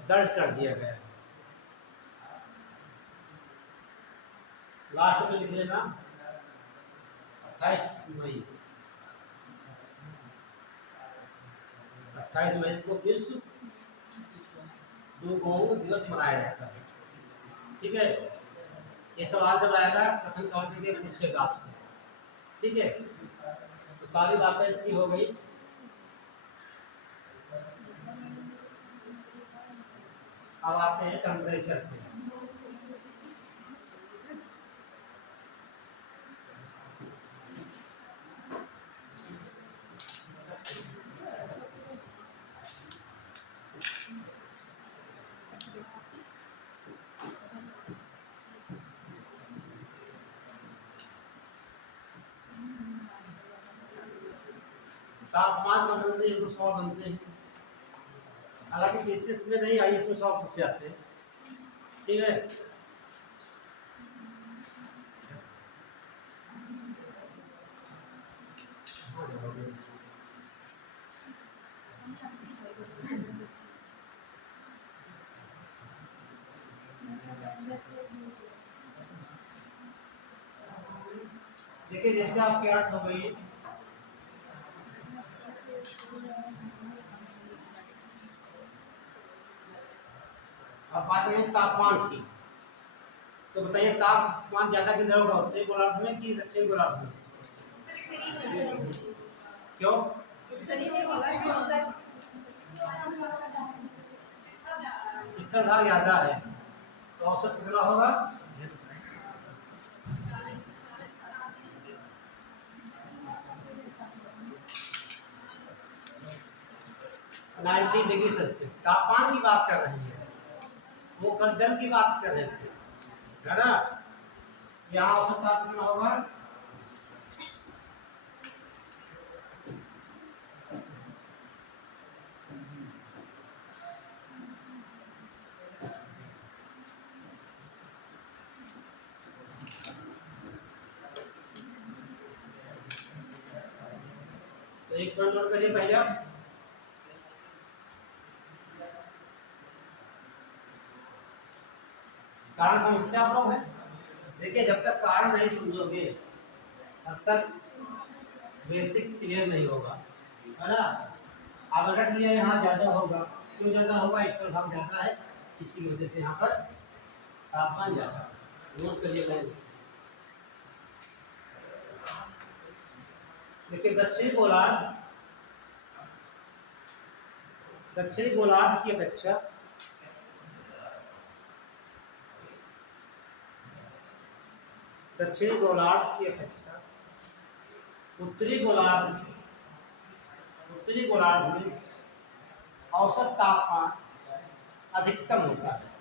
दर्ज कर दिया गया है। लास्ट में लिख लेना 28 मई। 28 मई को विश्व डूगोंग दिवस मनाया जाता है, ठीक है। ये सवाल जब आएगा कथन काउंटी के पूछेगा आपसे, ठीक है। तो सारी बातें इसकी हो गई। अब आते हैं टेम्परेचर पे। तापमान संबंधी 100 बनते हैं, हालांकि पीसीएस में नहीं आई, इसमें 100 पूछे जाते हैं। ठीक है। देखिए जैसे आपकी अर्थ हो गई, अब बात है तापमान की। तो बताइए तापमान ज्यादा किधर होगा, उत्तरी गोलार्ध में कि दक्षिणी गोलार्ध में? क्यों? स्थल भाग ज्यादा है, तो औसत कितना होगा? 90 डिग्री सेल्सियस। तापमान की बात कर रहे हैं, वो कल जल की बात कर रहे थे, है ना। यहाँ औसत तापमान कितना होगा? तो एक पॉइंट नोट करिए पहले आप। कारण समझते आप लोग हैं? देखिए जब तक कारण नहीं समझोगे तब तक बेसिक क्लियर नहीं होगा, है ना। आप रट लिया यहाँ ज्यादा होगा, क्यों ज्यादा होगा? स्थल भाग ज्यादा है, इसकी वजह से यहाँ पर तापमान ज्यादा। नोट करिए। देखिए दक्षिणी गोलार्ध की अपेक्षा उत्तरी गोलार्ध में औसत तापमान अधिकतम होता है।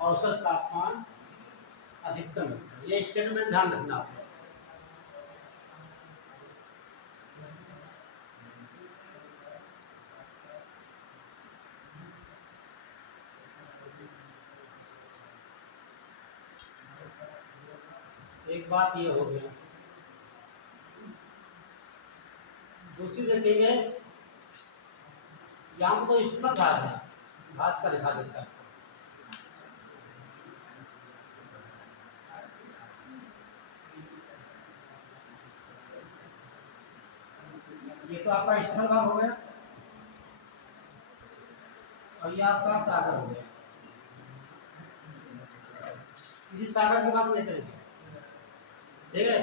औसत तापमान अधिकतम होता है, ये स्टेटमेंट ध्यान रखना आपको। एक बात ये हो गया। दूसरी देखेंगे, यहाँ पर तो स्थल भाग है, भाग का दिखा देता है। ये तो आपका स्थल भाग हो गया और ये आपका सागर हो गया। किसी सागर की बात नहीं करेंगे, ठीक है।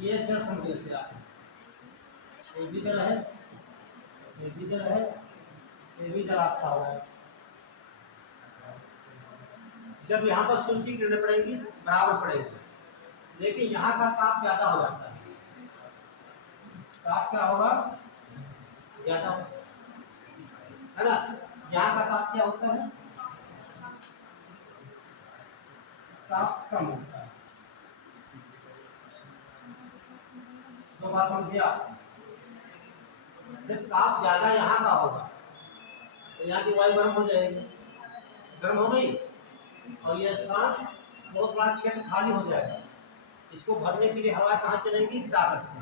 ये जल समझे आप, ये भी जल है, ये भी जल है, ये भी जल आपका होगा। जब यहाँ पर सूर्य की किरणें पड़ेगी बराबर पड़ेगी, लेकिन यहाँ का ताप ज्यादा हो जाता है। ताप क्या होगा? ज्यादा, है ना। यहाँ का ताप क्या होता है? ताप कम होता है। तो बात समझिए आप, जब ताप ज्यादा यहाँ का होगा तो यहाँ की वायु गर्म हो जाएगी, गर्म हो गई, और यह स्थान बहुत बड़ा क्षेत्र खाली हो जाएगा। इसको भरने के लिए हवा कहाँ चलेगी? सागर से।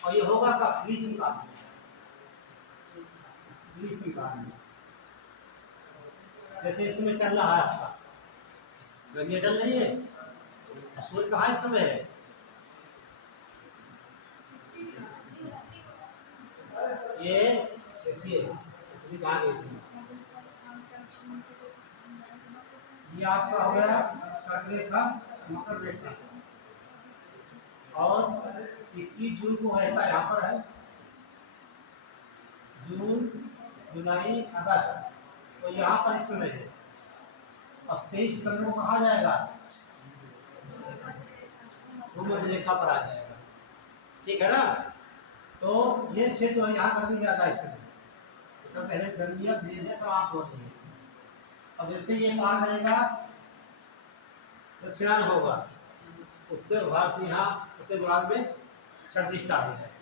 और ये होगा कब? ग्रीष्मकाल में। जैसे इसमें चल रहा है आपका गर्मी जल नहीं है, सूर्य कहाँ इस समय है? ये देखिए ये आपका हो गया कर्क मकर रेखा, और 21 जून को ऐसा यहाँ पर है, जून जुलाई अगस्त, तो यहाँ पर इस समय है। अब 23 सितंबर को कहा जाएगा? भूमध्य रेखा पर आ जाएगा, ठीक है ना। तो ये क्षेत्र यहाँ गर्मी ज्यादा है, इससे पहले गर्मियाँ धीरे धीरे समाप्त होती है। अब जैसे ये पार करेगा दक्षिणायन होगा, उत्तर भारत में यहाँ उत्तर गोलार्ध में सर्दी स्टार्ट हो जाएगी।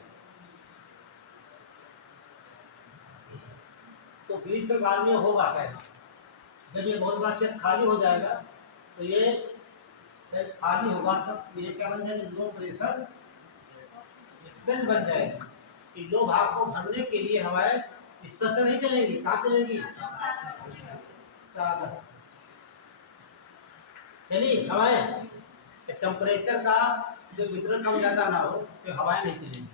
ग्रीष्म काल में होगा क्या, जब ये बहुत बड़ा क्षेत्र खाली हो जाएगा तो ये जब खाली होगा तब ये क्या बन जाएगा, लो प्रेशर वेल बन जाएगी। कि लो भाग को भरने के लिए हवाएं इस तरह से नहीं चलेंगी, कहाँ चलेंगी, सागर चलिए हवाएं। टेम्परेचर का जो वितरण कम ज़्यादा ना हो तो हवाएं नहीं चलेंगी,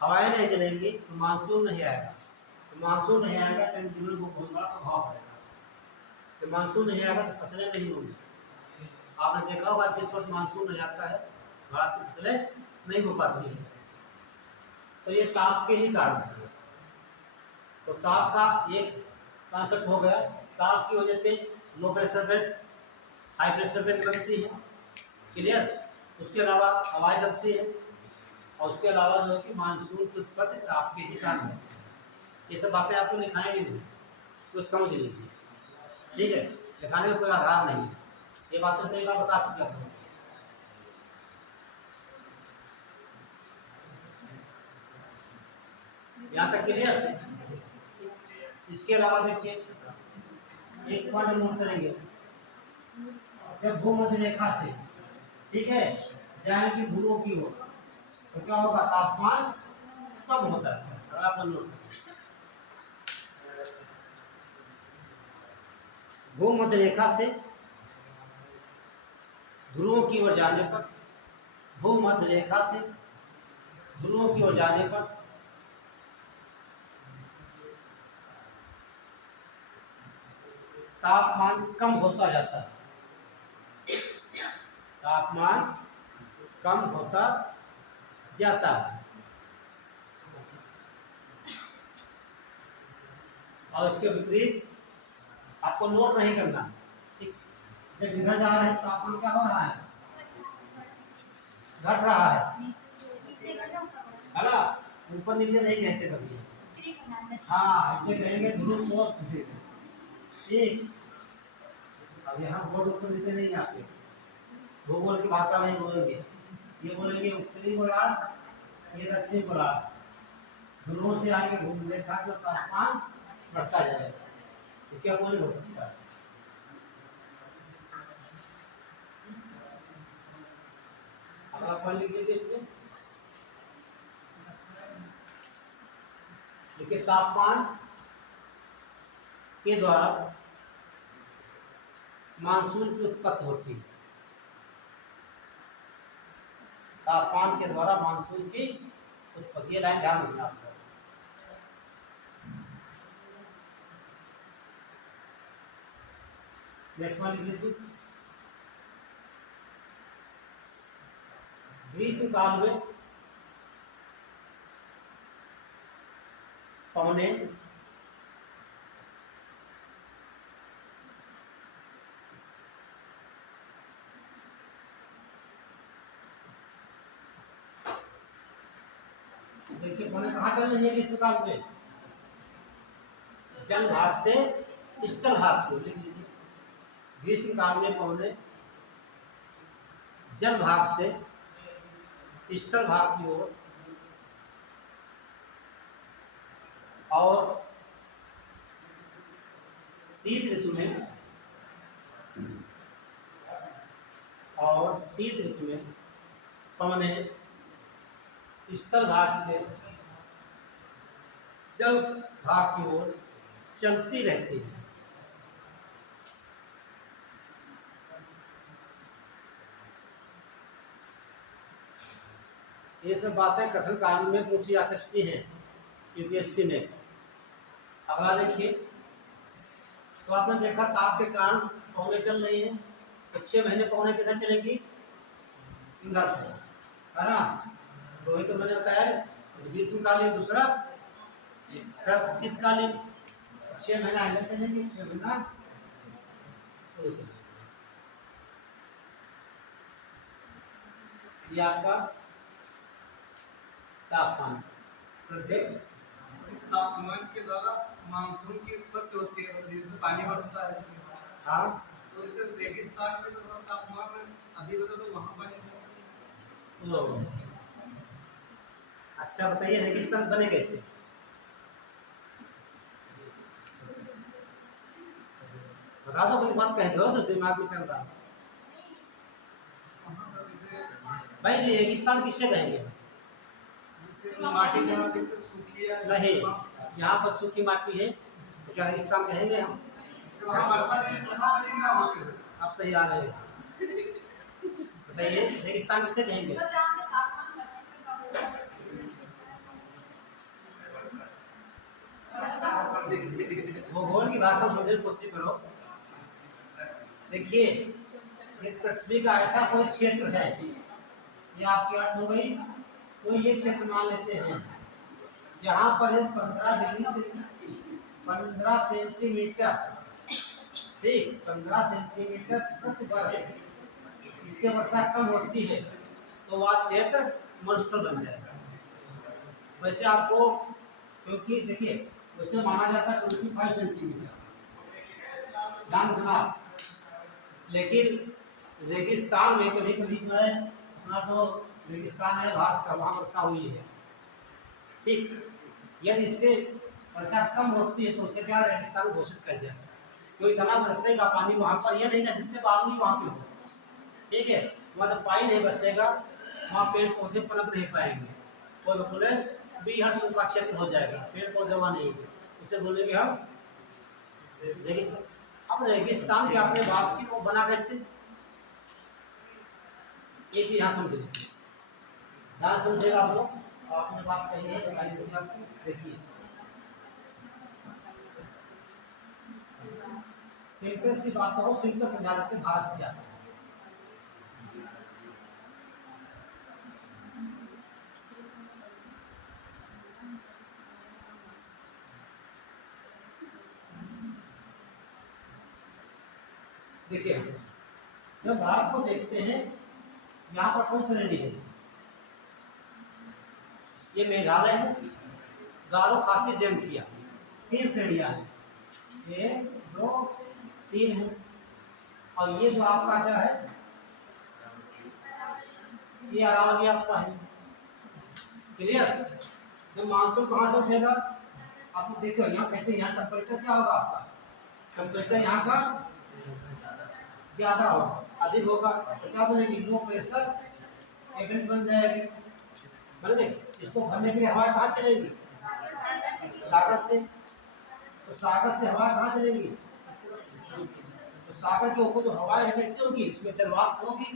हवाएं नहीं चलेंगी तो मानसून नहीं आएगा, तो मानसून नहीं आएगा तो जीवन को बहुत बड़ा प्रभाव पड़ेगा, तो मानसून नहीं आएगा तो फसलें नहीं होंगी। आपने देखा होगा जिस वक्त मानसून नहीं आता है भारत की फसलें नहीं हो पाती है, तो ये ताप के ही कारण है। तो ताप का एक कॉन्सेप्ट हो गया, ताप की वजह से low pressure belt high pressure belt बनती है, क्लियर। उसके अलावा हवाएं चलती है और उसके अलावा जो है कि मानसून की उत्पत्ति ताप के ही कारण है। ये सब बातें आपको लिखाएंगे नहीं, कुछ समझ लीजिए, ठीक है। लिखाने का कोई आधार नहीं है, ये बातें कई बार बता चुके आपको। यहाँ तक क्लियर। इसके अलावा देखिए एक पॉइंट नोट करेंगे, जब भूमध्य रेखा से, ठीक है, जाएंगे ध्रुवों की ओर तो क्या होगा, तापमान कम होता है। अगर आप नोट भूमध्य रेखा से ध्रुवों की ओर जाने पर, भूमध्य रेखा से ध्रुवों की ओर जाने पर तापमान कम होता जाता है, तापमान कम होता जाता है। और इसके विपरीत आपको नोट नहीं करना, ठीक। जब इधर जा रहे हैं तापमान क्या हो रहा है, घट रहा है ना, ऊपर नीचे नहीं कहते कभी, हाँ ऐसे कहेंगे ध्रुव को, ठीक। अब यहाँ बोर्ड ऊपर नीचे नहीं आते, भूगोल की भाषा में बोलेंगे, ये बोलेंगे उत्तरी गोलार्ध, ये दक्षिणी गोलार्ध, ध्रुवों से आगे घूम रेखा जो तापमान बढ़ता जाएगा, तो क्या बोले हो सकता है। अब आप पढ़ लीजिए इसमें, देखिए तापमान के द्वारा मानसून की उत्पत्ति होती है, तापमान के द्वारा मानसून की उत्पत्ति, ये लाइन ध्यान रखना आपको। ग्रीष्म काल में पौने देखिए पौने कहाँ चल रही है ग्रीष्म काल में, जल भाग से स्थल भाग को लिख लीजिए। ग्रीष्म काल में पौने जल भाग से स्थल भाग की ओर और शीत ऋतु में, और शीत ऋतु में पौने स्थल भाग से जल भाग की ओर चलती रहती है। ये सब बातें कथन काल में पूछी जा सकती हैं यूपीएससी में। अगला देखिए, तो आपने देखा ताप के कारण पौने चल रही हैं, तो 6 महीने पौने किधर चलेंगी, इधर है ना, तो वही तो मैंने बताया, ग्रीष्मकालीन दूसरा शीतकालीन, 6 महीना इधर चलेंगे, 6 महीना ये आपका तापमान। तापमान के द्वारा मानसून की उत्पत्ति होती है, जिसमें पानी बरसता है। हाँ, तो इसे रेगिस्तान में थोड़ा तापमान अधिक होता है तो वहाँ पानी। तो अच्छा बताइए रेगिस्तान बने कैसे, बता दो, कोई बात कह दो तो दिमाग में चल रहा। वहाँ पर जैसे भाई रेगिस्तान किससे कहेंगे? माटी जहाँ बिल्कुल सूखी है नहीं, यहाँ पर सूखी माटी है तो क्या रेगिस्तान कहेंगे हम? वहाँ वर्षा नहीं, वहाँ पर नहीं ना होते हैं। आप सही आ रहे हैं, बताइए रेगिस्तान किससे कहेंगे? मतलब जहाँ पे तापमान 25 से कम होगा। भूगोल की भाषा में समझने की कोशिश करो। देखिए, ये पृथ्वी का ऐसा कोई क्षेत्र है, ये आपकी अर्थ हो गई, तो ये क्षेत्र मान लेते हैं जहाँ पर 15 सेंटीमीटर, ठीक, 15 सेंटीमीटर प्रति वर्ष इससे वर्षा कम होती है तो वह क्षेत्र मरुस्थल बन जाएगा। वैसे आपको, क्योंकि देखिए वैसे माना जाता है 25 सेंटीमीटर, ध्यान रखना, लेकिन रेगिस्तान में कभी कभी जो है अपना तो रेगिस्तान है भारत का, वहाँ वर्षा हुई है, ठीक, यदि इससे वर्षा कम होती है तो उसे क्या रेगिस्तान घोषित कर दिया, क्योंकि इतना बरसेगा पानी वहाँ पर, यह नहीं कह सकते बालू ही वहाँ पे हो, ठीक है, वहाँ तो पानी नहीं बरसेगा, वहाँ पेड़ पौधे पनप नहीं पाएंगे, और बोले बीहड़ सूखा क्षेत्र हो जाएगा, पेड़ पौधे वहाँ नहीं होंगे, उसे बोलेंगे हम। लेकिन अब रेगिस्तान की आपने बात की, वो बना कैसे, एक ही यहाँ समझ लीजिए, ध्यान समझेगा आप लोग, आपने बात कही है तो आपको देखिए, सिंपल सी बात हो, सिंपल समझा देते हैं, भारत से आता है। देखिए, जब भारत को देखते हैं, यहाँ पर कौन श्रेणी है, ये मेघालय है, गारो खासी जयंतिया, 3 श्रेणियां हैं, 1 2 3 है, और ये जो आपका क्या है, ये अरावली आपका है, क्लियर। जब मानसून कहाँ से उठेगा, आप लोग देखो यहाँ कैसे, यहाँ टेम्परेचर क्या होगा आपका, टेम्परेचर यहाँ का ज्यादा होगा, अधिक होगा, तो क्या बनेगी, लो प्रेशर इवेंट बन जाएगी, बन गई। इसको भरने के लिए हवा कहाँ चलेगी, सागर से, तो सागर से हवा कहाँ चलेगी, तो सागर के ऊपर जो हवा है कैसे होगी, इसमें जलवाष्प होगी,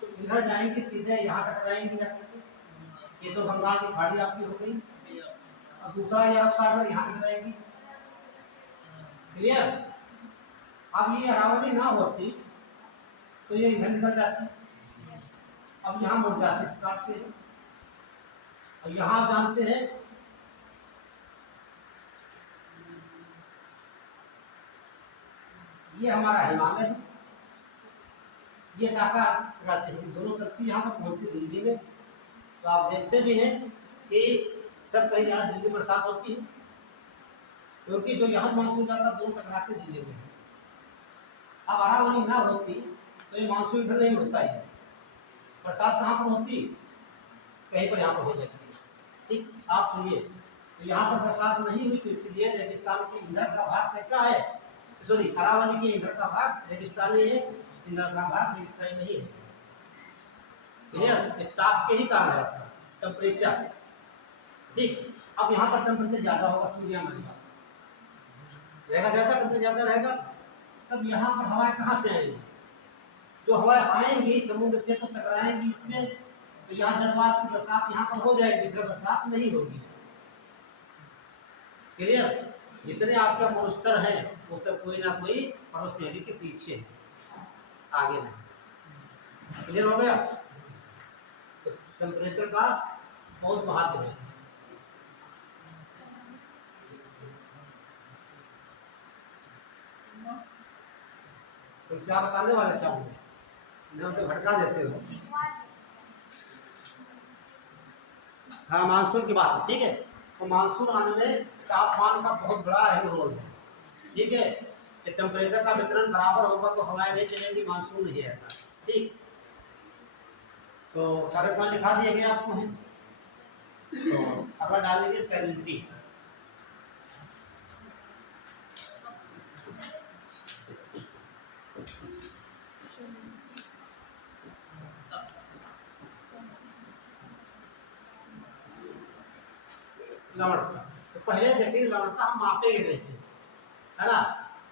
तो इधर जाएंगी सीधे यहाँ टकराएंगी जाकर के, ये तो बंगाल की खाड़ी आपकी हो गई, और दूसरा ये अरब सागर यहाँ टकराएगी, क्लियर। अब ये अरावली ना होती तो ये इधर निकल जाती, अब यहाँ मुड़ जाती, काटते हैं, और यहाँ जानते हैं ये हमारा हिमालय है, ये शाखा रहते हैं, दोनों तख्ती यहाँ पर पहुँचती दिल्ली में, तो आप देखते भी हैं कि सब कहीं यहाँ दिल्ली बरसात होती है, क्योंकि जो यहाँ मानसून जाता है दोनों टकराते दिल्ली में। अब अरावली ना होती तो ये मानसून इधर नहीं होता है, बरसात कहाँ पर होती, कहीं पर यहाँ पर हो जाती है, ठीक। आप सुनिए, तो यहाँ पर बरसात नहीं हुई तो इसलिए रेगिस्तान के इधर का भाग कैसा है, सॉरी अरावली के इधर का भाग रेगिस्तानी है, इधर का भाग रेगिस्तानी नहीं है, क्लियर। ताप के ही कारण है आपका टेम्परेचर, ठीक। अब यहाँ पर टेम्परेचर ज्यादा होगा, सूर्य में रहेगा ज्यादा, टेम्परेचर ज्यादा रहेगा, तब यहाँ पर हवाएं कहाँ से आएंगी, जो हवाएं आएंगी समुद्र से तो टकराएंगी इससे, तो यहाँ जलवाष्प की बरसात यहाँ पर हो जाएगी, इधर बरसात नहीं होगी, क्लियर। जितने आपका मरुस्थल है वो सब कोई ना कोई पड़ोसी नदी के पीछे है, आगे नहीं, क्लियर हो गया। तो टेम्परेचर का बहुत महत्व है। तो क्या बताने वाले चाहूँगे, नहीं तो भटका देते हो। हाँ, मानसून की बात है, ठीक है। तो मानसून आने में तापमान का बहुत बड़ा अहम रोल है, ठीक है। टेम्परेचर का वितरण बराबर होगा तो हवाएं नहीं चलेंगी, मानसून नहीं आएगा, ठीक। तो कागज में लिखा दिया गया आपको है, तो अगर डालेंगे सैलिनिटी, लवणता। तो पहले देखिए लवणता हम मापेंगे कैसे, है ना।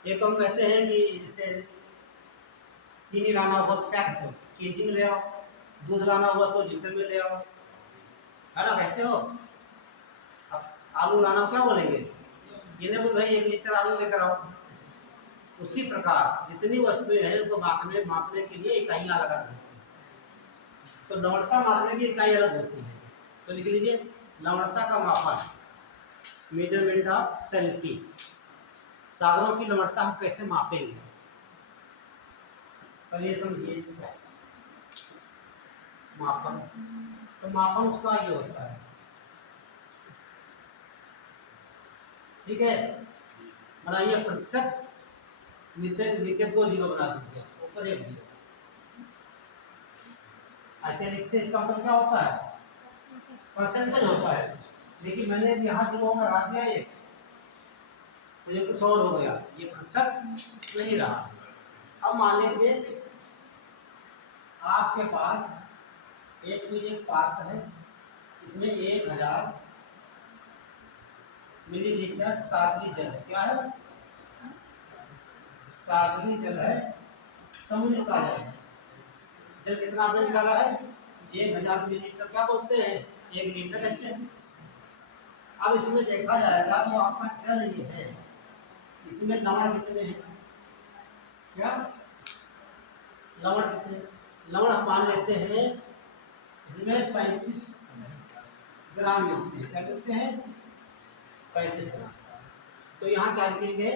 एक हम कहते हैं कि जैसे चीनी लाना हुआ तो क्या कहते हो, केजी में ले आओ। दूध लाना हुआ तो लीटर में ले आओ, है ना, कहते हो। अब आलू लाना क्या बोलेंगे, ये नहीं बोल भाई 1 लीटर आलू लेकर आओ। उसी प्रकार जितनी वस्तुएं हैं उनको मापने के लिए इकाइयां अलग अलग होती हैं। तो लवणता मापने की इकाई अलग होती है। तो लिख लीजिए लवणता का मापन, मेजरमेंट ऑफ सैलिनिटी। सागरों की लवणता हम कैसे मापेंगे, तो ये समझिए मापन। तो मापन उसका ये होता है, ठीक है। बनाइए प्रतिशत, नीचे नीचे 2 जीरो बना दीजिए, ऊपर 1 जीरो, ऐसे लिखते हैं। इसका मतलब क्या होता है, परसेंटेज होता है। लेकिन मैंने यहाँ जीरो लगा दिया एक, तो ये कुछ और हो गया, ये प्रतिशत नहीं रहा। अब मान लीजिए आपके पास एक पात्र है, इसमें 1000 मिलीलीटर सागरी जल है। क्या है, सागरी जल है, समुद्र का जल है। जल कितना आपने निकाला है, 1000 मिलीलीटर। क्या बोलते हैं, 1 लीटर कहते हैं। अब इसमें देखा जाएगा तो आपका जल ये है, इसमें लवण कितने हैं, क्या लवण कितने, लवण हम मान लेते हैं इसमें 35 ग्राम मिलते हैं। क्या मिलते हैं, 35 ग्राम। तो यहाँ क्या लिखेंगे,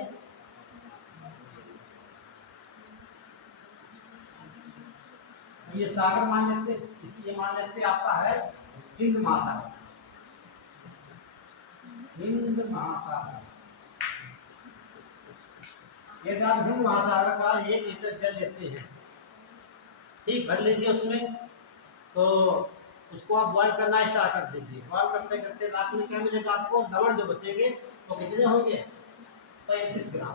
ये सागर मान लेते, ये मान लेते आपका है हिंद महासागर। हिंद महासागर, यदि आप हिंद महासागर का 1 लीटर जल लेते हैं, ठीक, भर लीजिए उसमें। तो उसको आप बॉयल करना स्टार्ट कर दीजिए। बॉयल करते करते लास्ट में क्या मिलेगा आपको, लवण जो बचेंगे वो कितने होंगे, 35 ग्राम।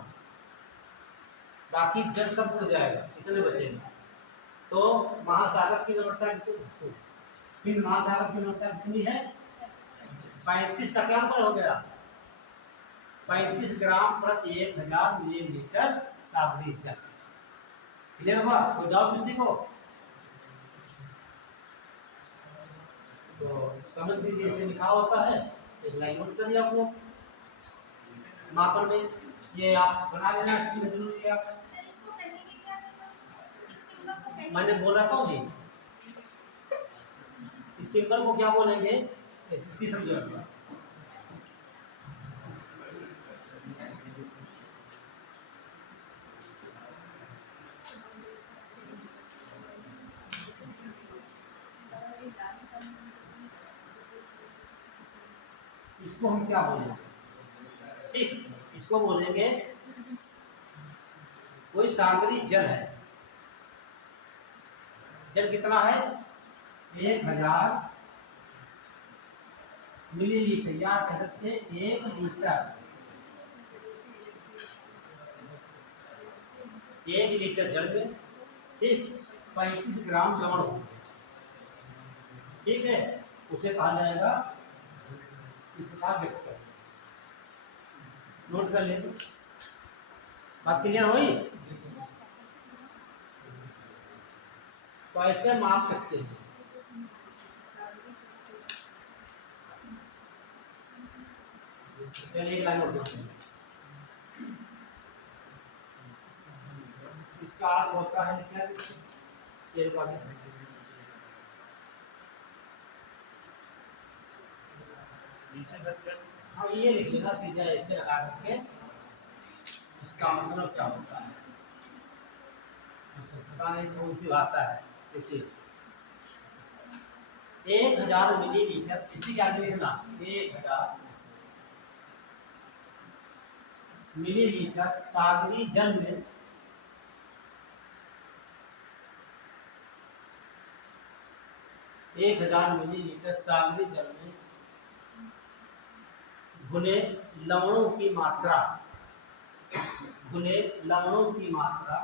बाकी जल सब उड़ जाएगा, इतने बचेंगे। तो महासागर की लवणता कितनी, हिंद महासागर की लवणता कितनी है, 35 का क्या अंतर हो गया, 35 ग्राम प्रति 1000 मिलीलीटर सागरी जल। क्लियर हुआ, कोई डाउट किसी को, तो समझ लीजिए इसे लिखा होता है, एक लाइन नोट कर लिया आपको मापन में। ये आप बना लेना, इसमें जरूरी है। आप मैंने बोला तो भी इस सिंबल को क्या बोलेंगे, इतनी समझो। इसको हम क्या बोलेंगे, ठीक, इसको बोलेंगे कोई सागरी जल है, जल कितना है 1000 मिलीलीटर, या कह सकते 1 लीटर, 1 लीटर जल में, ठीक, 35 ग्राम लवण हो, ठीक है। उसे कहा जाएगा वेक्टर। नोट कर ले, बात क्लियर हुई। तो ऐसे माप सकते हैं। चलिए लाइन नोट करते हैं। इसका अर्थ होता है क्या, ये बात हाँ, ये लिख लेना सीधा ऐसे लगा करके, इसका मतलब क्या होता है, पता नहीं कौन सी भाषा है। देखिए 1000 मिलीलीटर, इसी क्या लिखना, 1000 मिलीलीटर सागरी जल में 1000 मिलीलीटर सागरी जल में घुले लवणों की मात्रा, घुले लवणों की मात्रा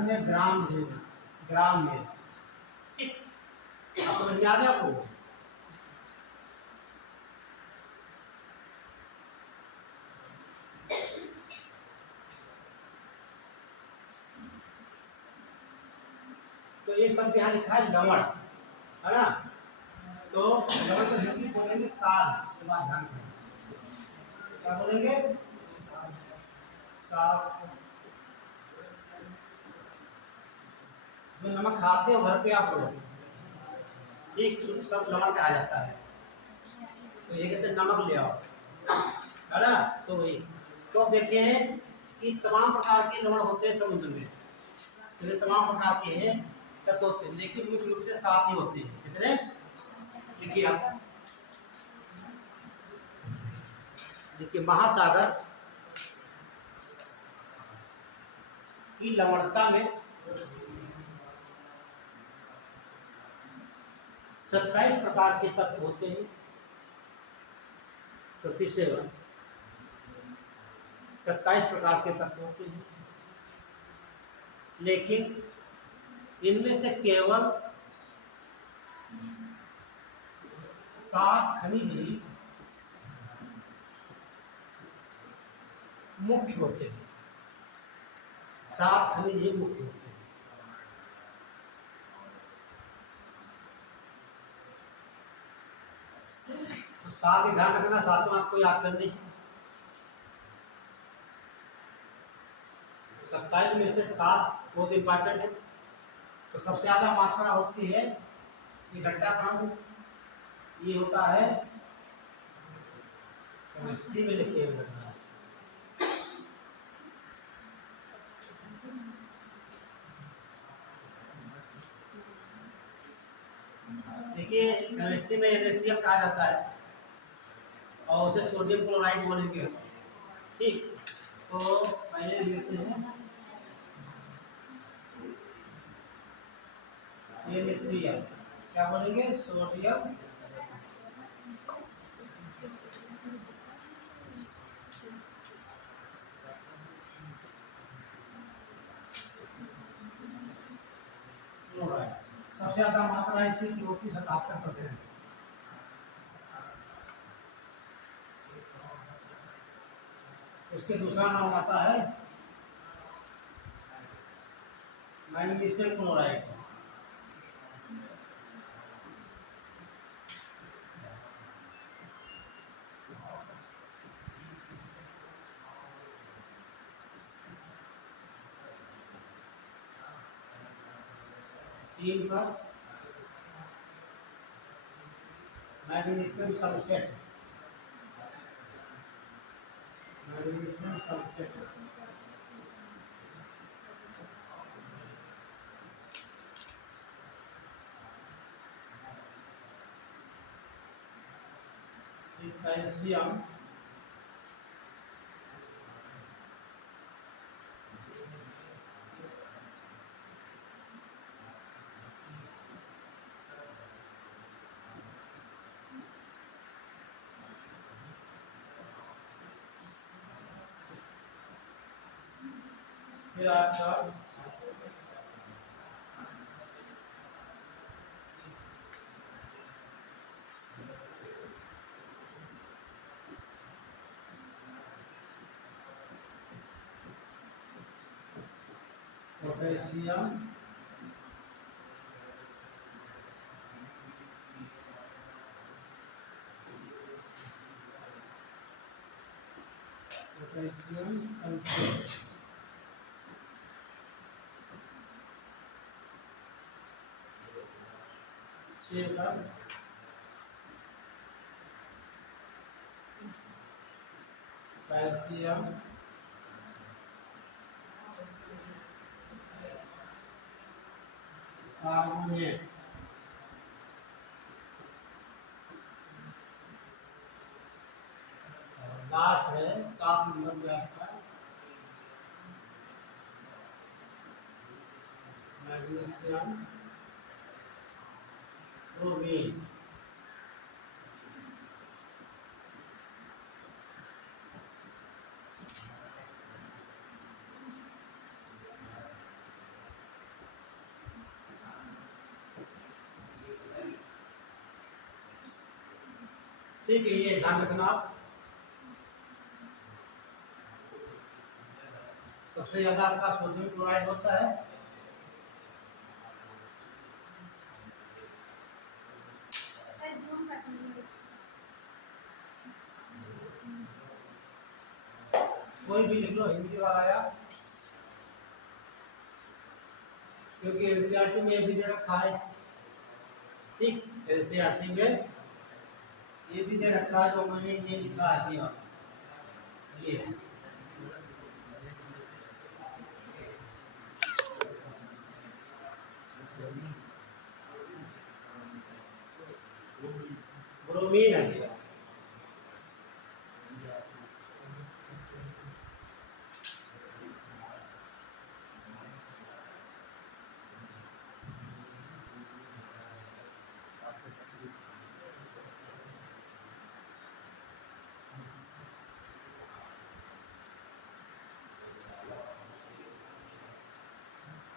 में ग्राम में अब समझ में आ गया आपको? तो ये सब यहाँ लिखा है लवण, है ना? तो लवण को हिंदी बोलेंगे साल। इसके बाद ध्यान करें, क्या बोलेंगे? साल। जो नमक खाते हो घर पे आप लोग, ठीक, शुद्ध सब लवण कहा जाता है। तो ये कहते हैं नमक ले आओ, है ना? तो वही, तो अब देखिए कि तमाम प्रकार के लवण होते हैं समुद्र में। तो ये तमाम प्रकार के तत्व होते हैं, लेकिन मुख्य रूप से 7 ही होते हैं। कितने? लिखिए आप, देखिए महासागर की लवणता में 27 प्रकार के तत्व होते हैं। तो किसे 27 प्रकार के तत्व होते हैं, लेकिन इनमें से केवल 7 खनिज ही मुख्य होते हैं। 7 खनिज ही मुख्य होते हैं। तो 7 ही ध्यान रखना, 7वां आपको याद करनी है। 27 में से 7 बहुत इंपॉर्टेंट है। तो सबसे ज्यादा मात्रा होती है ये घंटाक्रम, ये होता है केमिस्ट्री में लिखे हुए घटना। देखिए केमिस्ट्री में NaCl कहा जाता है और उसे सोडियम क्लोराइड बोलेंगे, ठीक। तो पहले लिखते हैं NaCl, क्या बोलेंगे? Sodium chloride. सबसे ज्यादा मात्रा इसकी 34-77%। उसके दूसरा नाम आता है मैग्नीशियम क्लोराइड। तीन पर magnesium sulphate, magnesium sulphate. Calcium, फिर आपका potassium, potassium sulphate. Calcium, carbonate, last है 7 नंबर पे आपका मैग्नीशियम ब्रोमीन। ठीक है, ये ध्यान रखना आप। सबसे ज्यादा आपका सोडियम क्लोराइड होता है। कोई भी लिख लो, हिंदी वाला आया, क्योंकि एनसीईआरटी में भी दे रखा है। ठीक, एनसीईआरटी में ये भी दे रखा है, जो मैंने ये लिखा है ये ब्रोमीन है।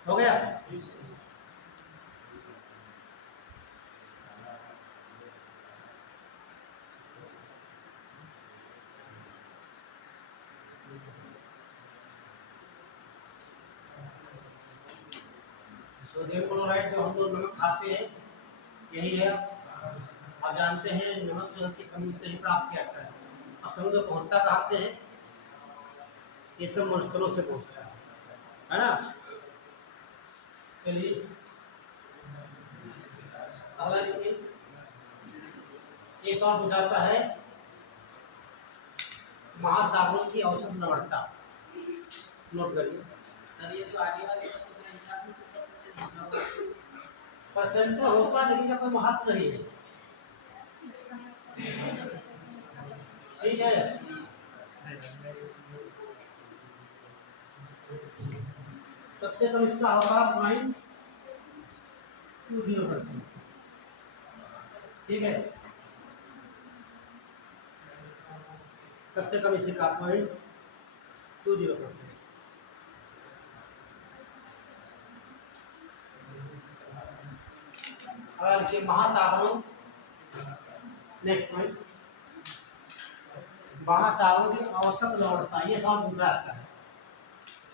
हो गया? सोडियम क्लोराइड जो हम लोग नमक खाते हैं, यही है। आप जानते हैं नमक जो है कि समुद्र से ही प्राप्त किया जाता है। अब समुद्र पहुंचता कहाँ से है? ये सब मरुस्थलों से पहुंचता है ना। चलिए अगला देखिए, ये सवाल बुझाता है महासागरों की औसत लवणता। नोट करिए सर, ये जो आगे वाले परसेंट होता, लेकिन कोई महत्व नहीं है। ठीक है, सबसे कम इसका होगा 0.20%। ठीक है, सबसे कम इसी का 0.20%। अगर देखिए महासागरों, नेक्स्ट पॉइंट, महासागरों की औसत लवणता, ये सवाल पूछा जाता है।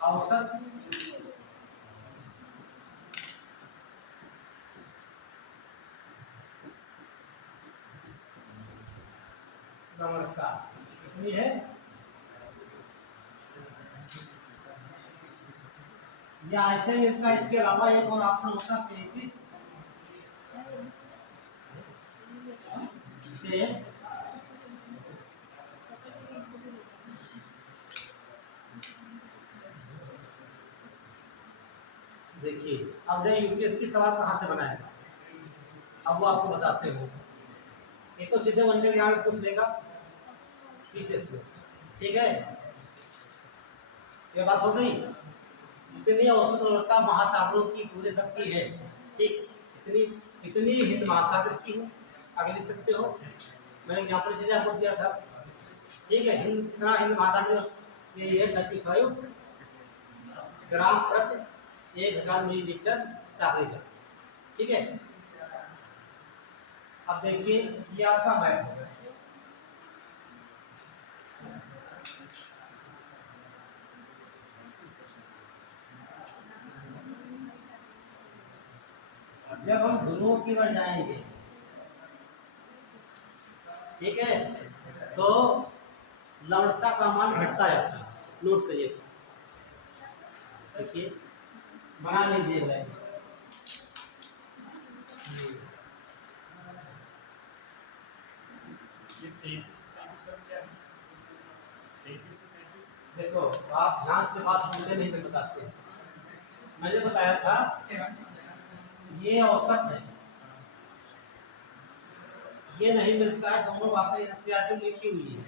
औसत लवणता कितनी है? या ऐसे मिलता है, इसके अलावा एक और ऑप्शन होता है 33 से। देखिए अब जो यूपीएससी सवाल कहाँ से बनाएगा, अब वो आपको बताते हो। ये तो सीधे वन एग्जाम में पूछ लेगा विशेष में। ठीक है, ये बात हो गई। इतनी औसत लवणता महासागरों की पूरे सबकी है। ठीक, इतनी इतनी हिंद महासागर की है, आगे लिख सकते हो, मैंने यहाँ पर सीधे आपको दिया था। ठीक है, इतना हिंद महासागर ये है 35 ग्राम प्रति 1000 मिलीलीटर सागरी जल। ठीक है, अब देखिए ये आपका मैप हो गया। जब हम ध्रुवों की ओर जाएंगे, ठीक है, तो लवणता का मान घटता जाता है। नोट करिए, देखिए बना लीजिएगा। देखो आप ध्यान से बात सुनते नहीं, मैं बताते हैं। मैंने बताया था ये औसत है, ये नहीं मिलता है। दोनों बातें एनसीईआरटी में लिखी हुई है,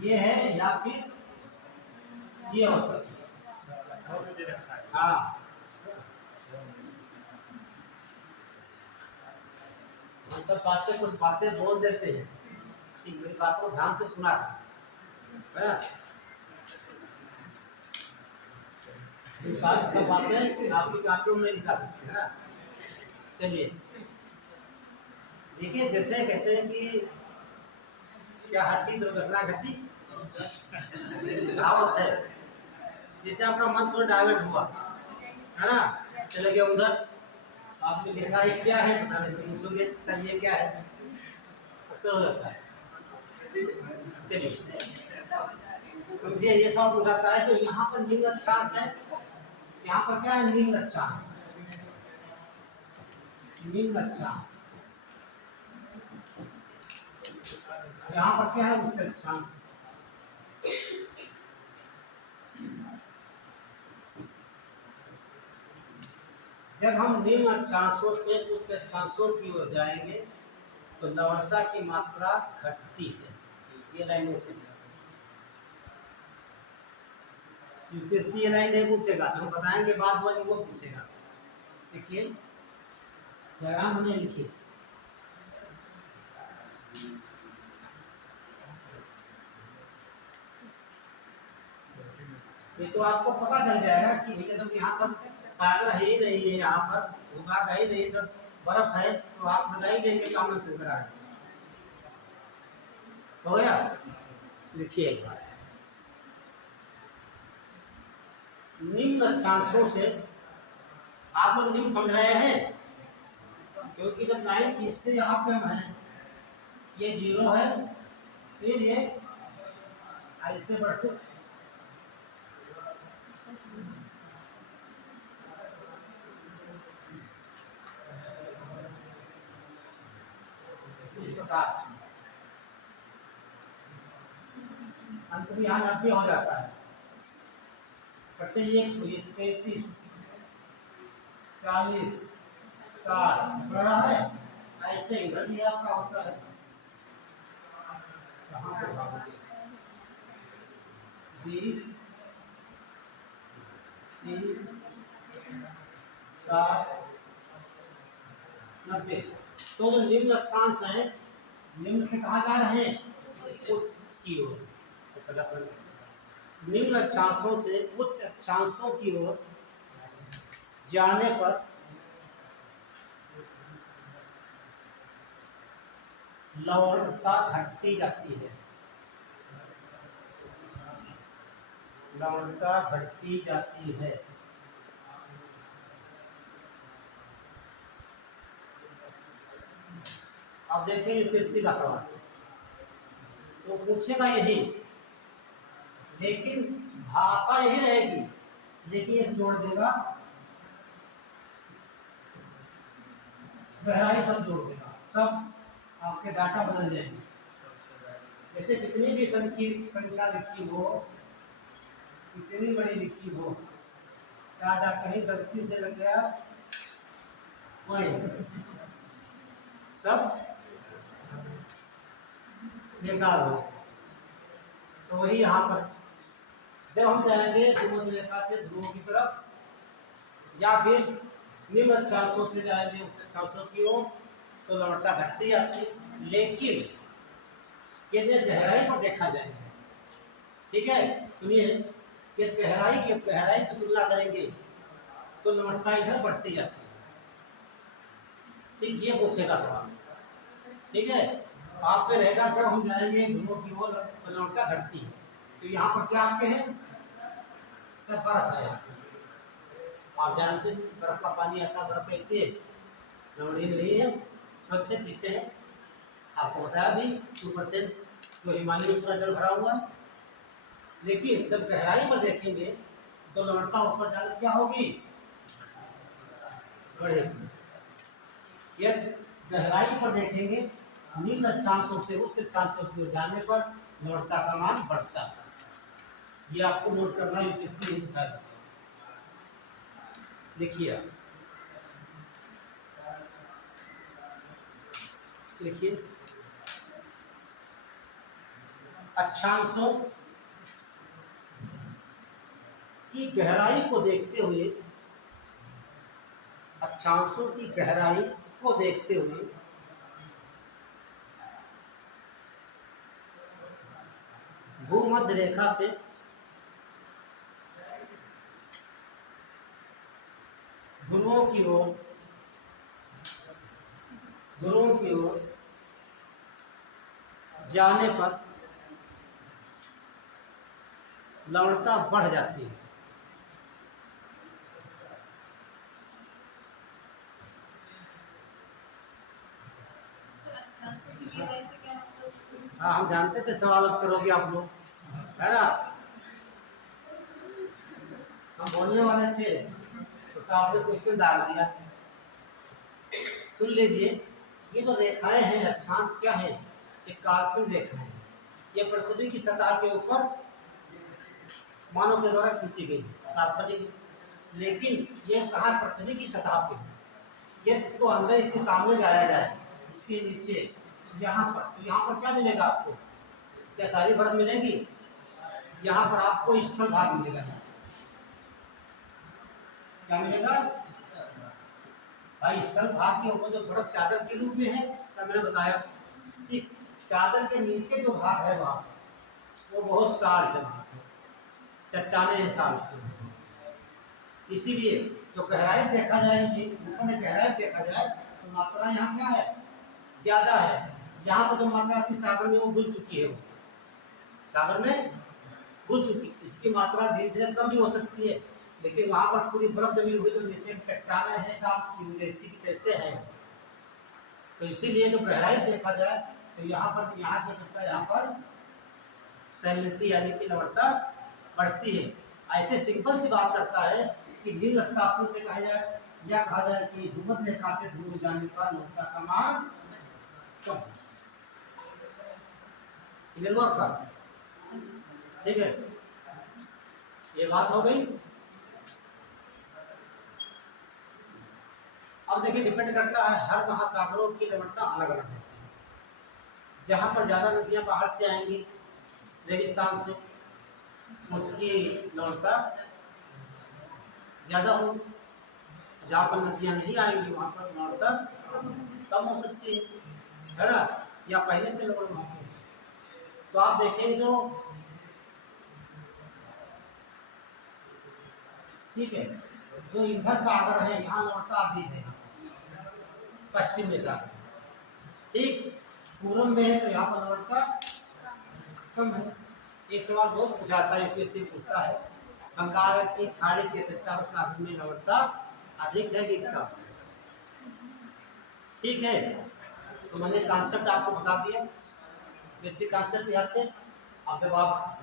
ये है या फिर ये औसत। हाँ, हम सब बातें कुछ बातें बोल देते हैं। ठीक, मेरी बात को ध्यान से सुना है ना। सारी सब बातें आपकी कापियों में लिखा सकते हैं ना। चलिए ठीक है, जैसे कहते हैं कि क्या हड्डी दुर्घटना घटी, कहावत है। जैसे आपका मन थोड़ा डाइवर्ट हुआ है ना, चले गए उधर, आपने देखा ये क्या है, पता नहीं, पूछोगे सर ये क्या है, अक्सर हो जाता है। चलिए समझिए, ये सब हो जाता है। तो यहाँ पर निम्न अक्षांश है, यहाँ पर क्या है, निम्न अक्षांश, निम्न अक्षांश, यहाँ पर क्या है, उच्च अक्षांश। जब हम निम्न अक्षांशों से उच्च अक्षांशों की ओर जाएंगे तो लवणता की मात्रा घटती है। ये लाइन होती है, यूपीएससी ये लाइन नहीं पूछेगा, हम बताएंगे बाद वाली वो पूछेगा। देखिए डायग्राम हमने लिखिए, ये तो आपको पता चल जाएगा कि भैया जब यहाँ पर सागर है ही नहीं है, यहाँ पर भूभाग है ही नहीं, सब बर्फ है, तो आप लगा ही देंगे कॉमन सेंस लगा के। हो गया, लिखिए एक बार, निम्न अक्षांशों से, आप लोग निम्न समझ रहे हैं, क्योंकि जब लाइन खींचते यहाँ पे हम हैं, ये 0 है, फिर ये ऐसे बढ़ते, इस प्रकार अंत में यहाँ 90 हो जाता है, कटते ये 33, 40, 60 बड़ा है, ऐसे इधर भी आपका होता है। कहाँ पे भागोगे, 20, 30, 60, 90। तो जो निम्न अक्षांश है, निम्न से कहाँ जा रहे हैं, उच्च की ओर। निम्न अक्षांशों से उच्च अक्षांशों की ओर जाने पर लवणता घटती जाती है, लवणता घटती जाती है। अब देखें यूपीएससी का सवाल, तो पूछेगा यही, लेकिन भाषा यही रहेगी, लेकिन ये जोड़ देगा, गहराई सब जोड़ देगा, सब आपके डाटा बदल जाएंगे। जैसे कितनी भी संख्या लिखी हो, कितनी बड़ी लिखी हो, डाटा कहीं गलती से लग गया, वही सब बेकार हो। तो वही यहाँ पर जब हम जाएंगे ध्रुव रेखा से ध्रुव की तरफ, या फिर निम्न अक्षांशों से जाएंगे उच्च अक्षांशों की ओर, तो लवणता घटती जाती है। लेकिन यदि गहराई पर देखा जाए, ठीक है, सुनिए, ये गहराई की तुलना करेंगे तो लवणता इधर बढ़ती जाती है। ठीक, ये पूछेगा सवाल, ठीक है। आप पे रहेगा जब हम जाएंगे ध्रुवों की ओर लवणता घटती है, तो यहाँ पर क्या आपके हैं, सब बर्फ है। आप जानते हैं बर्फ का पानी आता, बर्फ कैसे लवणीय नहीं है, स्वच्छ पीते हैं, आपको बताया भी 2% जो हिमालय में पूरा जल भरा हुआ है। लेकिन जब गहराई पर देखेंगे तो लवणता ऊपर जाकर क्या होगी, बढ़ेगी। यदि गहराई पर देखेंगे निम्न अक्षांशों से उच्च अक्षांशों की ओर जाने पर लवणता का मान बढ़ता है। ये आपको नोट करना यूपीएससी सिखा देता है। देखिए लिखिए, अक्षांशों की गहराई को देखते हुए, अक्षांशों की गहराई को देखते हुए भूमध्य रेखा से ध्रुवों की ओर जाने पर लवणता बढ़ जाती है। सर अच्छा से भी गहराई से क्या मतलब? हाँ, हम जानते थे सवाल अब करोगे आप लोग, है ना। हम बोलने वाले थे तो आपने क्वेश्चन डाल दिया। सुन लीजिए, ये जो रेखाएं हैं अक्षांश क्या है, ये काल्पनिक रेखाएं हैं। ये पृथ्वी की सतह के ऊपर मानव के द्वारा खींची गई काल्पनिक, लेकिन ये कहाँ पृथ्वी की सतह पे। ये इसको अंदर इसके सामने जाया जाए, इसके नीचे यहाँ पर, तो यहाँ पर क्या मिलेगा आपको? क्या सारी बर्फ मिलेगी? यहाँ पर आपको स्थल भाग मिलेगा। क्या मिलेगा भाई? स्थल भाग के ऊपर जो बर्फ चादर के रूप में है, तो मैंने बताया कि चादर के नीचे जो भाग है वहाँ वो बहुत साल के भाग है, चट्टाने हैं साल की। इसीलिए जो गहराई देखा जाएगी, ऊपर में गहराई देखा जाए तो मात्रा यहाँ क्या है? ज्यादा है। यहाँ पर जो मात्रा थी सागर में वो घुल चुकी है, वो सागर में घुल चुकी। इसकी मात्रा धीरे धीरे कम भी हो सकती है, लेकिन वहाँ पर पूरी बर्फ जमी हुई, जो नीचे चट्टाने हैं साफ रेसी की कैसे है। तो इसीलिए जो गहराई देखा जाए तो यहाँ पर, यहाँ के अपेक्षा यहाँ पर सैलिनिटी यानी कि लवणता बढ़ती है। ऐसे सिंपल सी बात करता है कि निम्न स्तापन से कहा जाए या कहा जाए कि भूमध्य रेखा से दूर जाने पर लवणता का मान कम। क्लियर हुआ आपका? ठीक है, ये बात हो गई। अब देखिए, डिपेंड करता है, हर महासागरों की लवणता अलग अलग है। जहाँ पर ज़्यादा नदियाँ बाहर से आएंगी रेगिस्तान से, उसकी लवणता ज़्यादा होगी। जहाँ पर नदियाँ नहीं आएंगी वहाँ पर लवणता कम हो सकती है ना, या पहले से लवण होगी। तो आप देखें जो, ठीक है, जो इधर सागर है यहाँ लवणता अधिक है, पश्चिम में सागर, ठीक, पूर्व में है तो यहाँ पर लवणता कम है। एक सवाल बहुत पूछाता है, यूपीएससी पूछता है, बंगाल की खाड़ी की अपेक्षा सागर में लवणता अधिक है कि कम? ठीक है, तो मैंने कॉन्सेप्ट आपको बता दिया, बेसिक कॉन्सेप्ट याद से। अब जब आप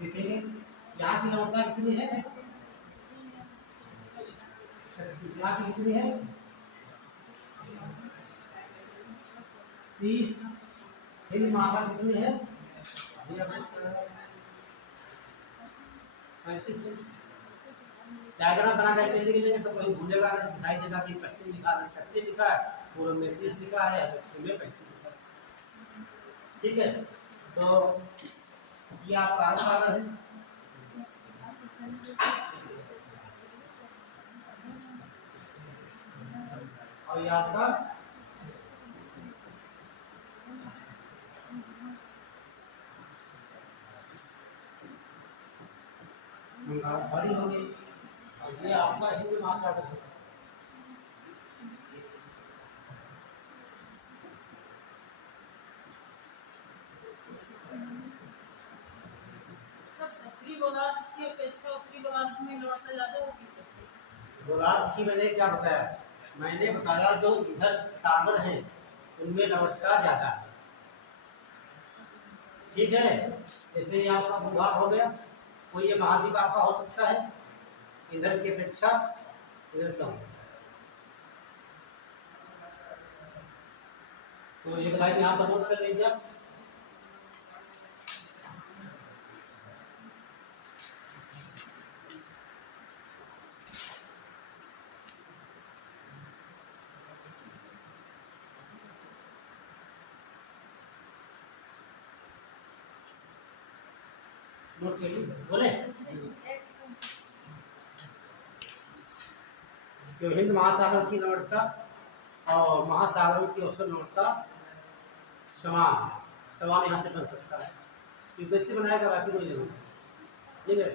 देखेंगे यहाँ की लवणता कितनी है, यहाँ की कितनी है 30, हिंद महासागर कितनी है 35। डायग्राम बना के ऐसे लिखेंगे तो कोई भूलेगा नहीं, दिखाई देगा कि पश्चिम लिखा है 36 लिखा है, पूर्व में 30 लिखा है, दक्षिण में 35 लिखा है। ठीक है, तो ये आपका अरब सागर है, और ये आपका बड़ी होगी, और ये आपका हिंद महासागर है। सब दक्षिणी गोलार्ध की अपेक्षा उत्तरी गोलार्ध में लौटता ज़्यादा होगी सर। गोलार्ध की मैंने क्या बताया? मैंने बताया जो इधर सागर है उनमें लवणता ज्यादा है। ठीक है, जैसे ये आपका भूभाग हो गया, कोई ये महाद्वीप आपका हो सकता है, इधर की अपेक्षा इधर कम। तो ये लाइन यहाँ पर नोट कर लीजिए आप। नोट करिए, बोले जो हिंद महासागर की लवणता और महासागरों की औसत लवणता समान है। सवाल यहाँ से बन सकता है, यूपीएससी बनाएगा, बाकी कोई नहीं। ठीक है,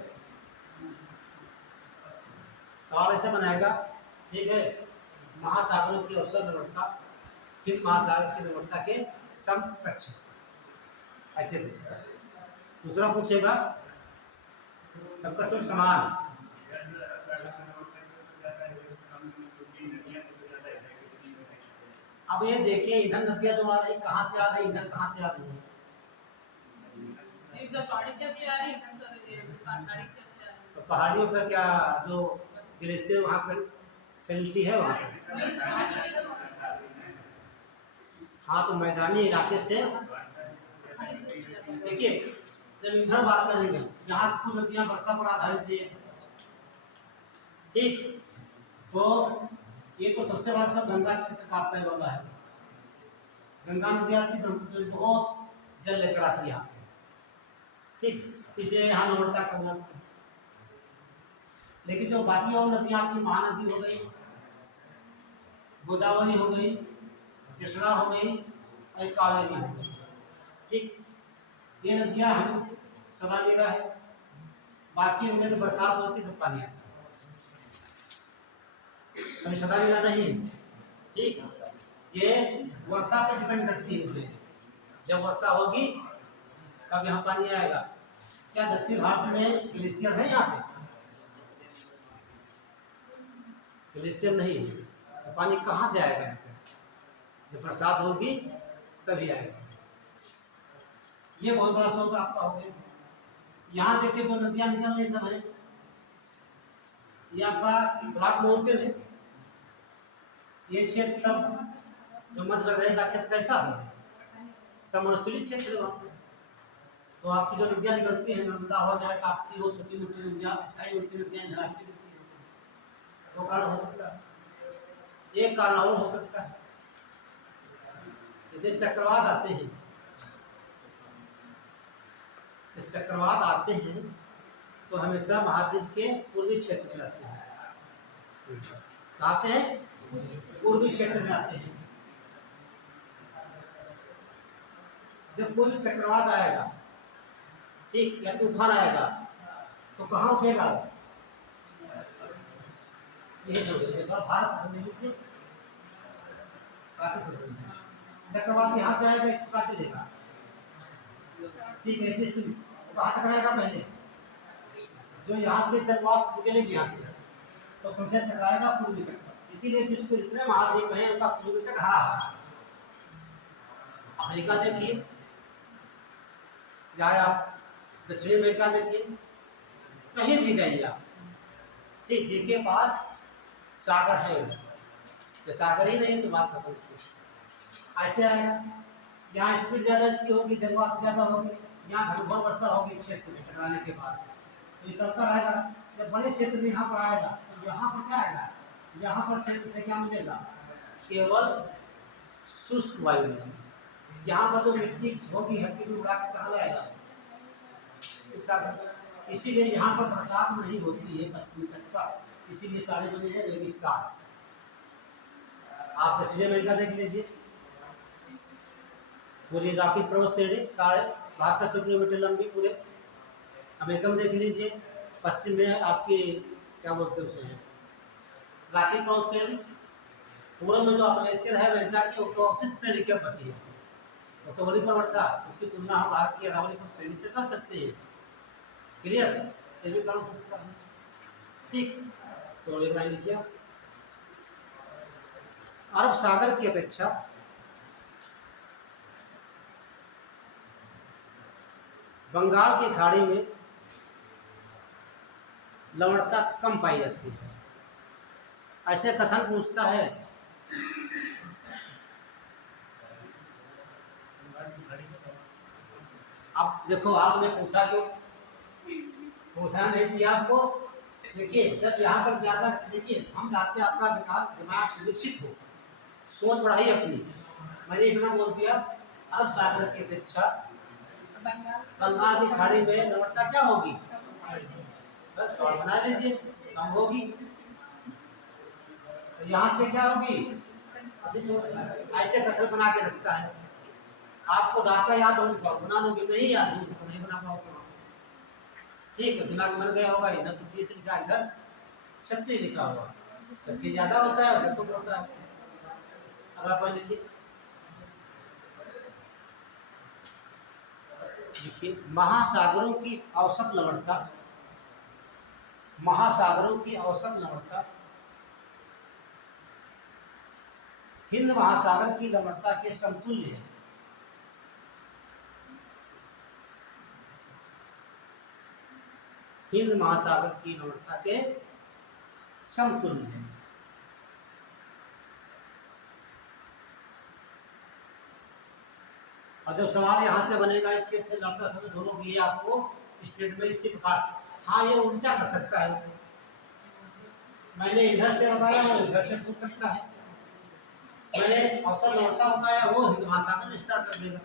सवाल ऐसे बनाएगा, ठीक है, महासागरों की औसत लवणता हिंद महासागर की लवणता के समकक्ष ऐसे पूछेगा। दूसरा पूछेगा समकक्ष और समान। अब ये देखिए इधर नदियां जो आ रही कहाँ से आ रही, इधर कहाँ से आ रही है? इधर पहाड़ी क्षेत्र से आ रही है, इधर से पहाड़ी क्षेत्र से आ रही तो पहाड़ियों पर क्या जो ग्लेशियर वहाँ पर चलती है वहाँ पर? है। वही समान है इधर हाँ, तो मैदानी इलाके से पहाड़ी क्षेत्र से जाता है। देखिए जब इधर बात करेंगे यहाँ कुछ नदियाँ वर्षा पर आधारित है, ठीक। तो ये तो सबसे बड़ा सब गंगा क्षेत्र का आपका वाला है। गंगा नदी आती है ब्रह्मपुत्र में बहुत जल लेकर आती है यहाँ पे, ठीक, इसलिए यहाँ लवणता करना। लेकिन जो बाकी और नदियाँ आपकी महानदी हो गई, गोदावरी हो गई, कृष्णा हो गई और कावेरी हो गई, ठीक, ये नदियाँ हमें सदा दे रहा है। बाकी उनमें तो बरसात होती तो पानी आता है, सदा देना नहीं है, ठीक। ये वर्षा पर डिपेंड करती है। जब वर्षा होगी तब यहाँ पानी आएगा। क्या दक्षिण भारत में ग्लेशियर है? यहाँ पे ग्लेशियर नहीं है, तो पानी कहाँ से आएगा यहाँ पे? जब बरसात होगी तभी आएगा। ये बहुत बड़ा स्रोत आपका हो गया। यहाँ देखिए दो नदियाँ निकल रही सब है। ये आपका ब्लैक माउंटेन है। ये क्षेत्र सब जो मध्य प्रदेश का क्षेत्र कैसा है? समोत्तरी क्षेत्र है वहाँ पे। तो आपकी जो नदियाँ निकलती हैं, नर्मदा हो जाए, ताप्ती हो, छोटी मोटी नदियाँ, अठाई मोटी नदियाँ झलाती रहती हैं, तो कारण हो सकता है। एक कारण और हो सकता है, यदि चक्रवात आते हैं, जब चक्रवात आते हैं तो हमेशा महाद्वीप के पूर्वी क्षेत्र में आते हैं। कहाँ से हैं? पूर्वी क्षेत्र में आते हैं। जब कोई भी चक्रवात आएगा, ठीक, या तूफान आएगा तो कहाँ उठेगा? ये थोड़ा भारत चक्रवात यहाँ से आएगा, इसको काट देगा, ठीक, ऐसी स्थिति कहाँ टकराएगा? पहले जो यहाँ से चक्रवात निकलेगी यहाँ से तो संख्या टकराएगा पूर्वी तट। इसीलिए विश्व के जितने महाद्वीप हैं उनका पूर्वी तट हरा है। अमेरिका देखिए, चाहे आप दक्षिणी अमेरिका देखिए, कहीं भी जाइए आप, ठीक, जिनके पास सागर है, तो सागर ही नहीं तो बात खत्म। ऐसे आएगा, यहाँ स्पीड ज़्यादा इसकी होगी, जलवायु ज़्यादा होगी, यहाँ घनघोर वर्षा होगी क्षेत्र में टकराने के बाद, तो ये चलता रहेगा। जब बड़े क्षेत्र में यहाँ पर आएगा तो यहाँ पर क्या आएगा? यहाँ पर क्षेत्र से क्या मिलेगा? केवल शुष्क वायु मिलेगी। यहाँ पर जो मिट्टी होगी हल्की उड़ा के कहाँ लाएगा? इसीलिए यहाँ पर बरसात नहीं होती है पश्चिमी तट पर, इसीलिए सारे बने हैं रेगिस्तान। आप दक्षिण अमेरिका देख लीजिए, पूरी रॉकी पर्वत श्रेणी 72 किलोमीटर लंबी, पूरे अमेरिका में देख लीजिए। पश्चिम में आपकी क्या बोलते हैं उसे, रॉकी पर्वत श्रेणी। पूर्व में जो अपलेशियर है अमेरिका की, वो तो अवशिष्ट श्रेणी की बची है, वो तो बड़ी पर्वत था, उसकी तुलना हम भारत की अरावली पर्वत श्रेणी से कर सकते हैं। क्लियर? ये भी काम सकता है, ठीक। तो एक लाइन लिखिए, अरब सागर की अपेक्षा बंगाल की खाड़ी में लवणता कम पाई जाती है, ऐसे कथन पूछता है। अब देखो, आपने पूछा क्यों? पूछना नहीं चाहिए आपको। देखिए, जब यहाँ पर ज़्यादा, देखिए हम चाहते हैं आपका विकास, दिमाग विकसित हो, सोच बढ़ाई अपनी। मैंने इतना बोल दिया, अरब सागर की अपेक्षा बंगाल की खाड़ी में लवणता क्या होगी? बस और बना लीजिए, कम होगी। तो यहाँ से क्या होगी? ऐसे कथन बना के रखता है। आपको डाटा याद होगी, सॉल्व बना लोगे, नहीं याद होगी तो नहीं बना पाओगे। ठीक है, दिमाग बन गया होगा। इधर तो 30 लिखा, इधर 36 लिखा होगा। 36 ज़्यादा होता है, उधर तो होता है। अगला पॉइंट लिखिए। देखिए महासागरों की औसत लवणता, महासागरों की औसत लवणता हिंद महासागर की लवणता के समतुल्य है। हिंद महासागर की लवणता के समतुल्य है। और जब सवाल यहाँ से बनेगा एक से लड़का समय दोनों की, ये आपको स्टेटमेंट इसी प्रकार, हाँ ये उल्टा कर सकता है, मैंने इधर से बताया वो इधर से पूछ सकता है, मैंने औसत लौटता बताया वो हिंद महासागर में स्टार्ट कर देगा,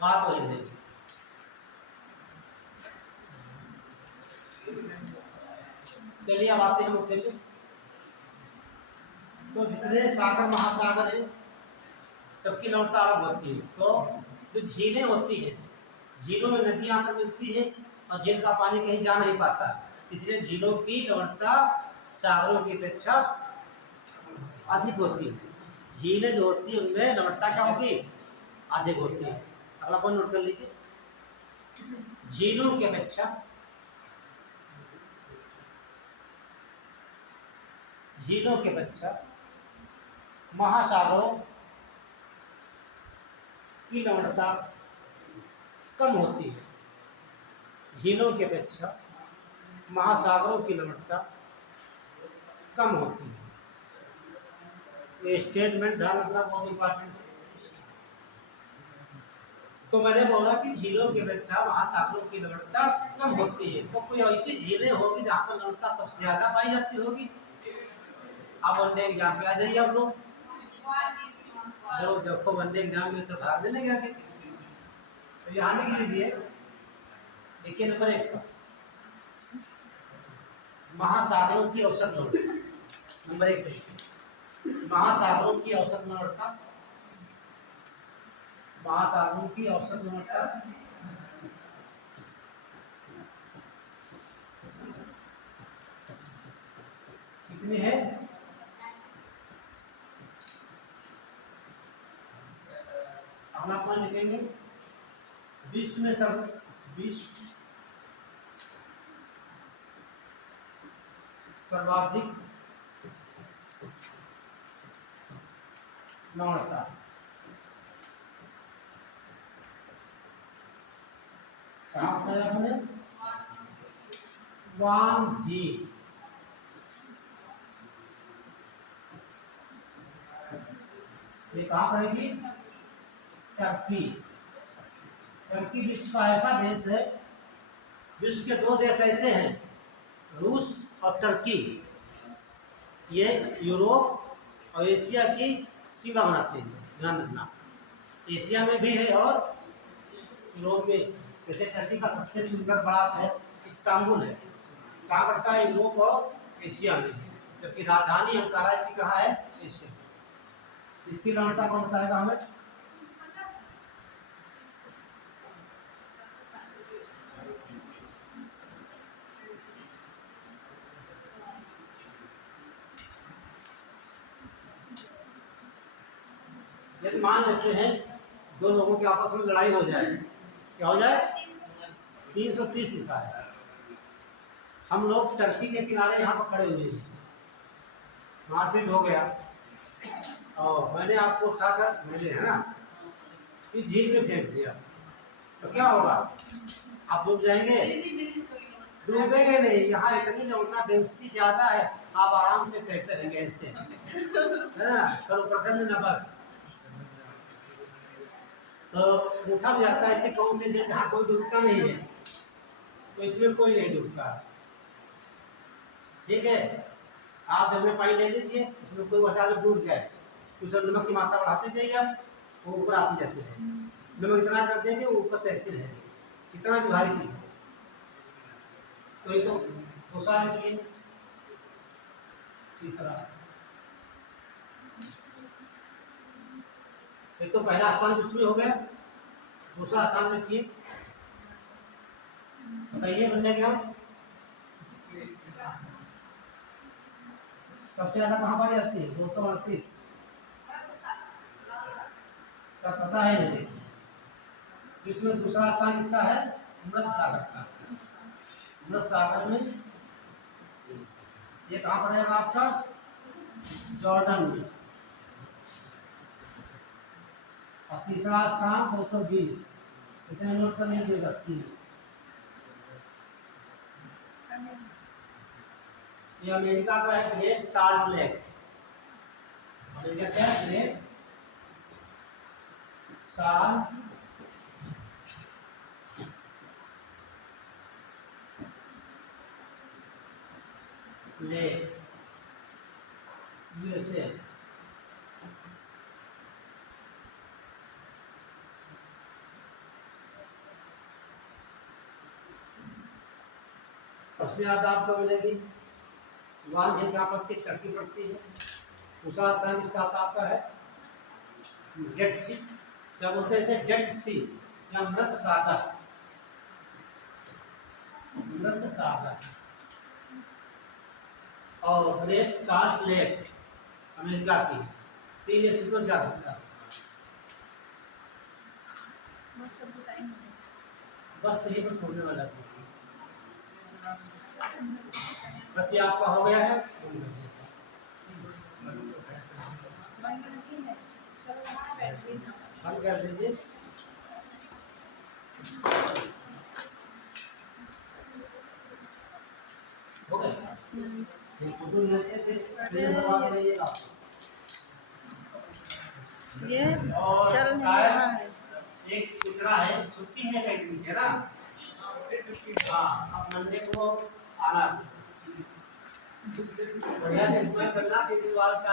बात वही है। चलिए अब आते हैं मुद्दे पे। तो जितने सागर महासागर है सबकी लवणता अलग होती है। तो जो झीलें होती है, झीलों में नदियां आकर मिलती है और झील का पानी कहीं जा नहीं पाता, इसलिए झीलों की लवणता सागरों की अपेक्षा अधिक होती है। झीलें जो होती है उनमें लवणता क्या होगी, अधिक होती है। अगला पॉइंट नोट कर लीजिए, झीलों की अपेक्षा झीलों की अपेक्षा महासागरों की लवणता कम होती है। झीलों की अपेक्षा महासागरों की लवणता कम होती है। ये स्टेटमेंट ध्यान रखना बहुत इंपॉर्टेंट है। तो मैंने बोला कि झीलों की अपेक्षा महासागरों की लवणता कम होती है। तो कोई ऐसी झीलें होगी जहाँ पर लवणता सबसे ज्यादा पाई जाती होगी। अब वनडे एग्जाम पे आ जाइए आप लोग, जो देखो वनडे एग्जाम में से भाग लेने गया कि तो यहाँ लिख लीजिए। देखिए नंबर 1 महासागरों की औसत लवणता, नंबर 1 महासागरों की औसत लवणता, महासागरों की औसत लवणता कितनी है, अगला अपन लिखेंगे विश्व में सर्वाधिक लवणता, कहाँ पर हमने वाम झील, ये कहाँ रहेगी, टर्की। टर्की विश्व का ऐसा देश है, विश्व के 2 देश ऐसे हैं, रूस और टर्की, ये यूरोप और एशिया की सीमा बनाते हैं, ध्यान रखना। एशिया में भी है और यूरोप में। जैसे टर्की का सबसे सुंदर बड़ा शहर इस्तांबुल है, कहाँ पड़ता है, यूरोप और एशिया में, जबकि राजधानी अंकारा इसकी कहाँ है, एशिया। इसकी लवणता कौन बताएगा हमें, यदि मान लेते हैं 2 लोगों के आपस में लड़ाई हो जाए, क्या हो जाए, 330 लिखा है। हम लोग टर्की के किनारे यहाँ पर खड़े हुए हैं, मारपीट हो गया और मैंने आपको उठाकर, मैंने है ना, इस झील में फेंक दिया, तो क्या होगा, आप डूब जाएंगे, डूबेंगे नहीं। यहाँ इतनी लवणता डेंसिटी ज्यादा है, आप आराम से तैरते रहेंगे ऐसे, है ना, सर्वप्रथम में न बस। तो उठा भी जाता है ऐसे कौन से जहाँ कोई डूबता नहीं है, तो इसमें कोई नहीं डूबता, ठीक है। आप जब में पानी ले लीजिए, उसमें कोई अचानक डूब जाए, कुछ नमक की मात्रा बढ़ाते जाइए आप, वो ऊपर आती जाती है, नमक इतना कर देंगे वो ऊपर तैरते रहेंगे, कितना भी भारी चीज। तो ये तो दूसरा लिखिए, तीसरा, एक तो पहला स्थान विश्व में हो गया, दूसरा स्थान लिखिए, बताइए बनने क्या, सबसे ज्यादा कहाँ पाई जाती है, 238, सब पता है नहीं, इसमें दूसरा स्थान इसका है मृत सागर का। मृत सागर में ये कहाँ पड़ेगा आपका? जॉर्डन में। और तीसरा स्थान 220, कितने नोट कर लीजिएगा? 3। ये अमेरिका का है ग्रेट साल्ट लेक। अमेरिका क्या है? Great salt lake, USA. सबसे ज्यादा आपको मिलेगी वाल झील का आपत्ति टर्की पड़ती है। दूसरा स्थान इसका आपका है डेड सी। क्या बोलते हैं इसे? डेड सी या मृत सागर। मृत सागर। और ग्रेट साल्ट लेक अमेरिका की। 3 ये सीक्वेंस याद रखता है। बस यही पर छोड़ने वाला है। बस ये आपका हो गया है। बंद कर दीजिए। हो गया? ये और चल नहीं शायद रहा है। एक सूचना है, छुट्टी है कई दिन है ना? हाँ, अब मंडे को आना। बढ़िया से इसमें करना, 3 दिन बाद का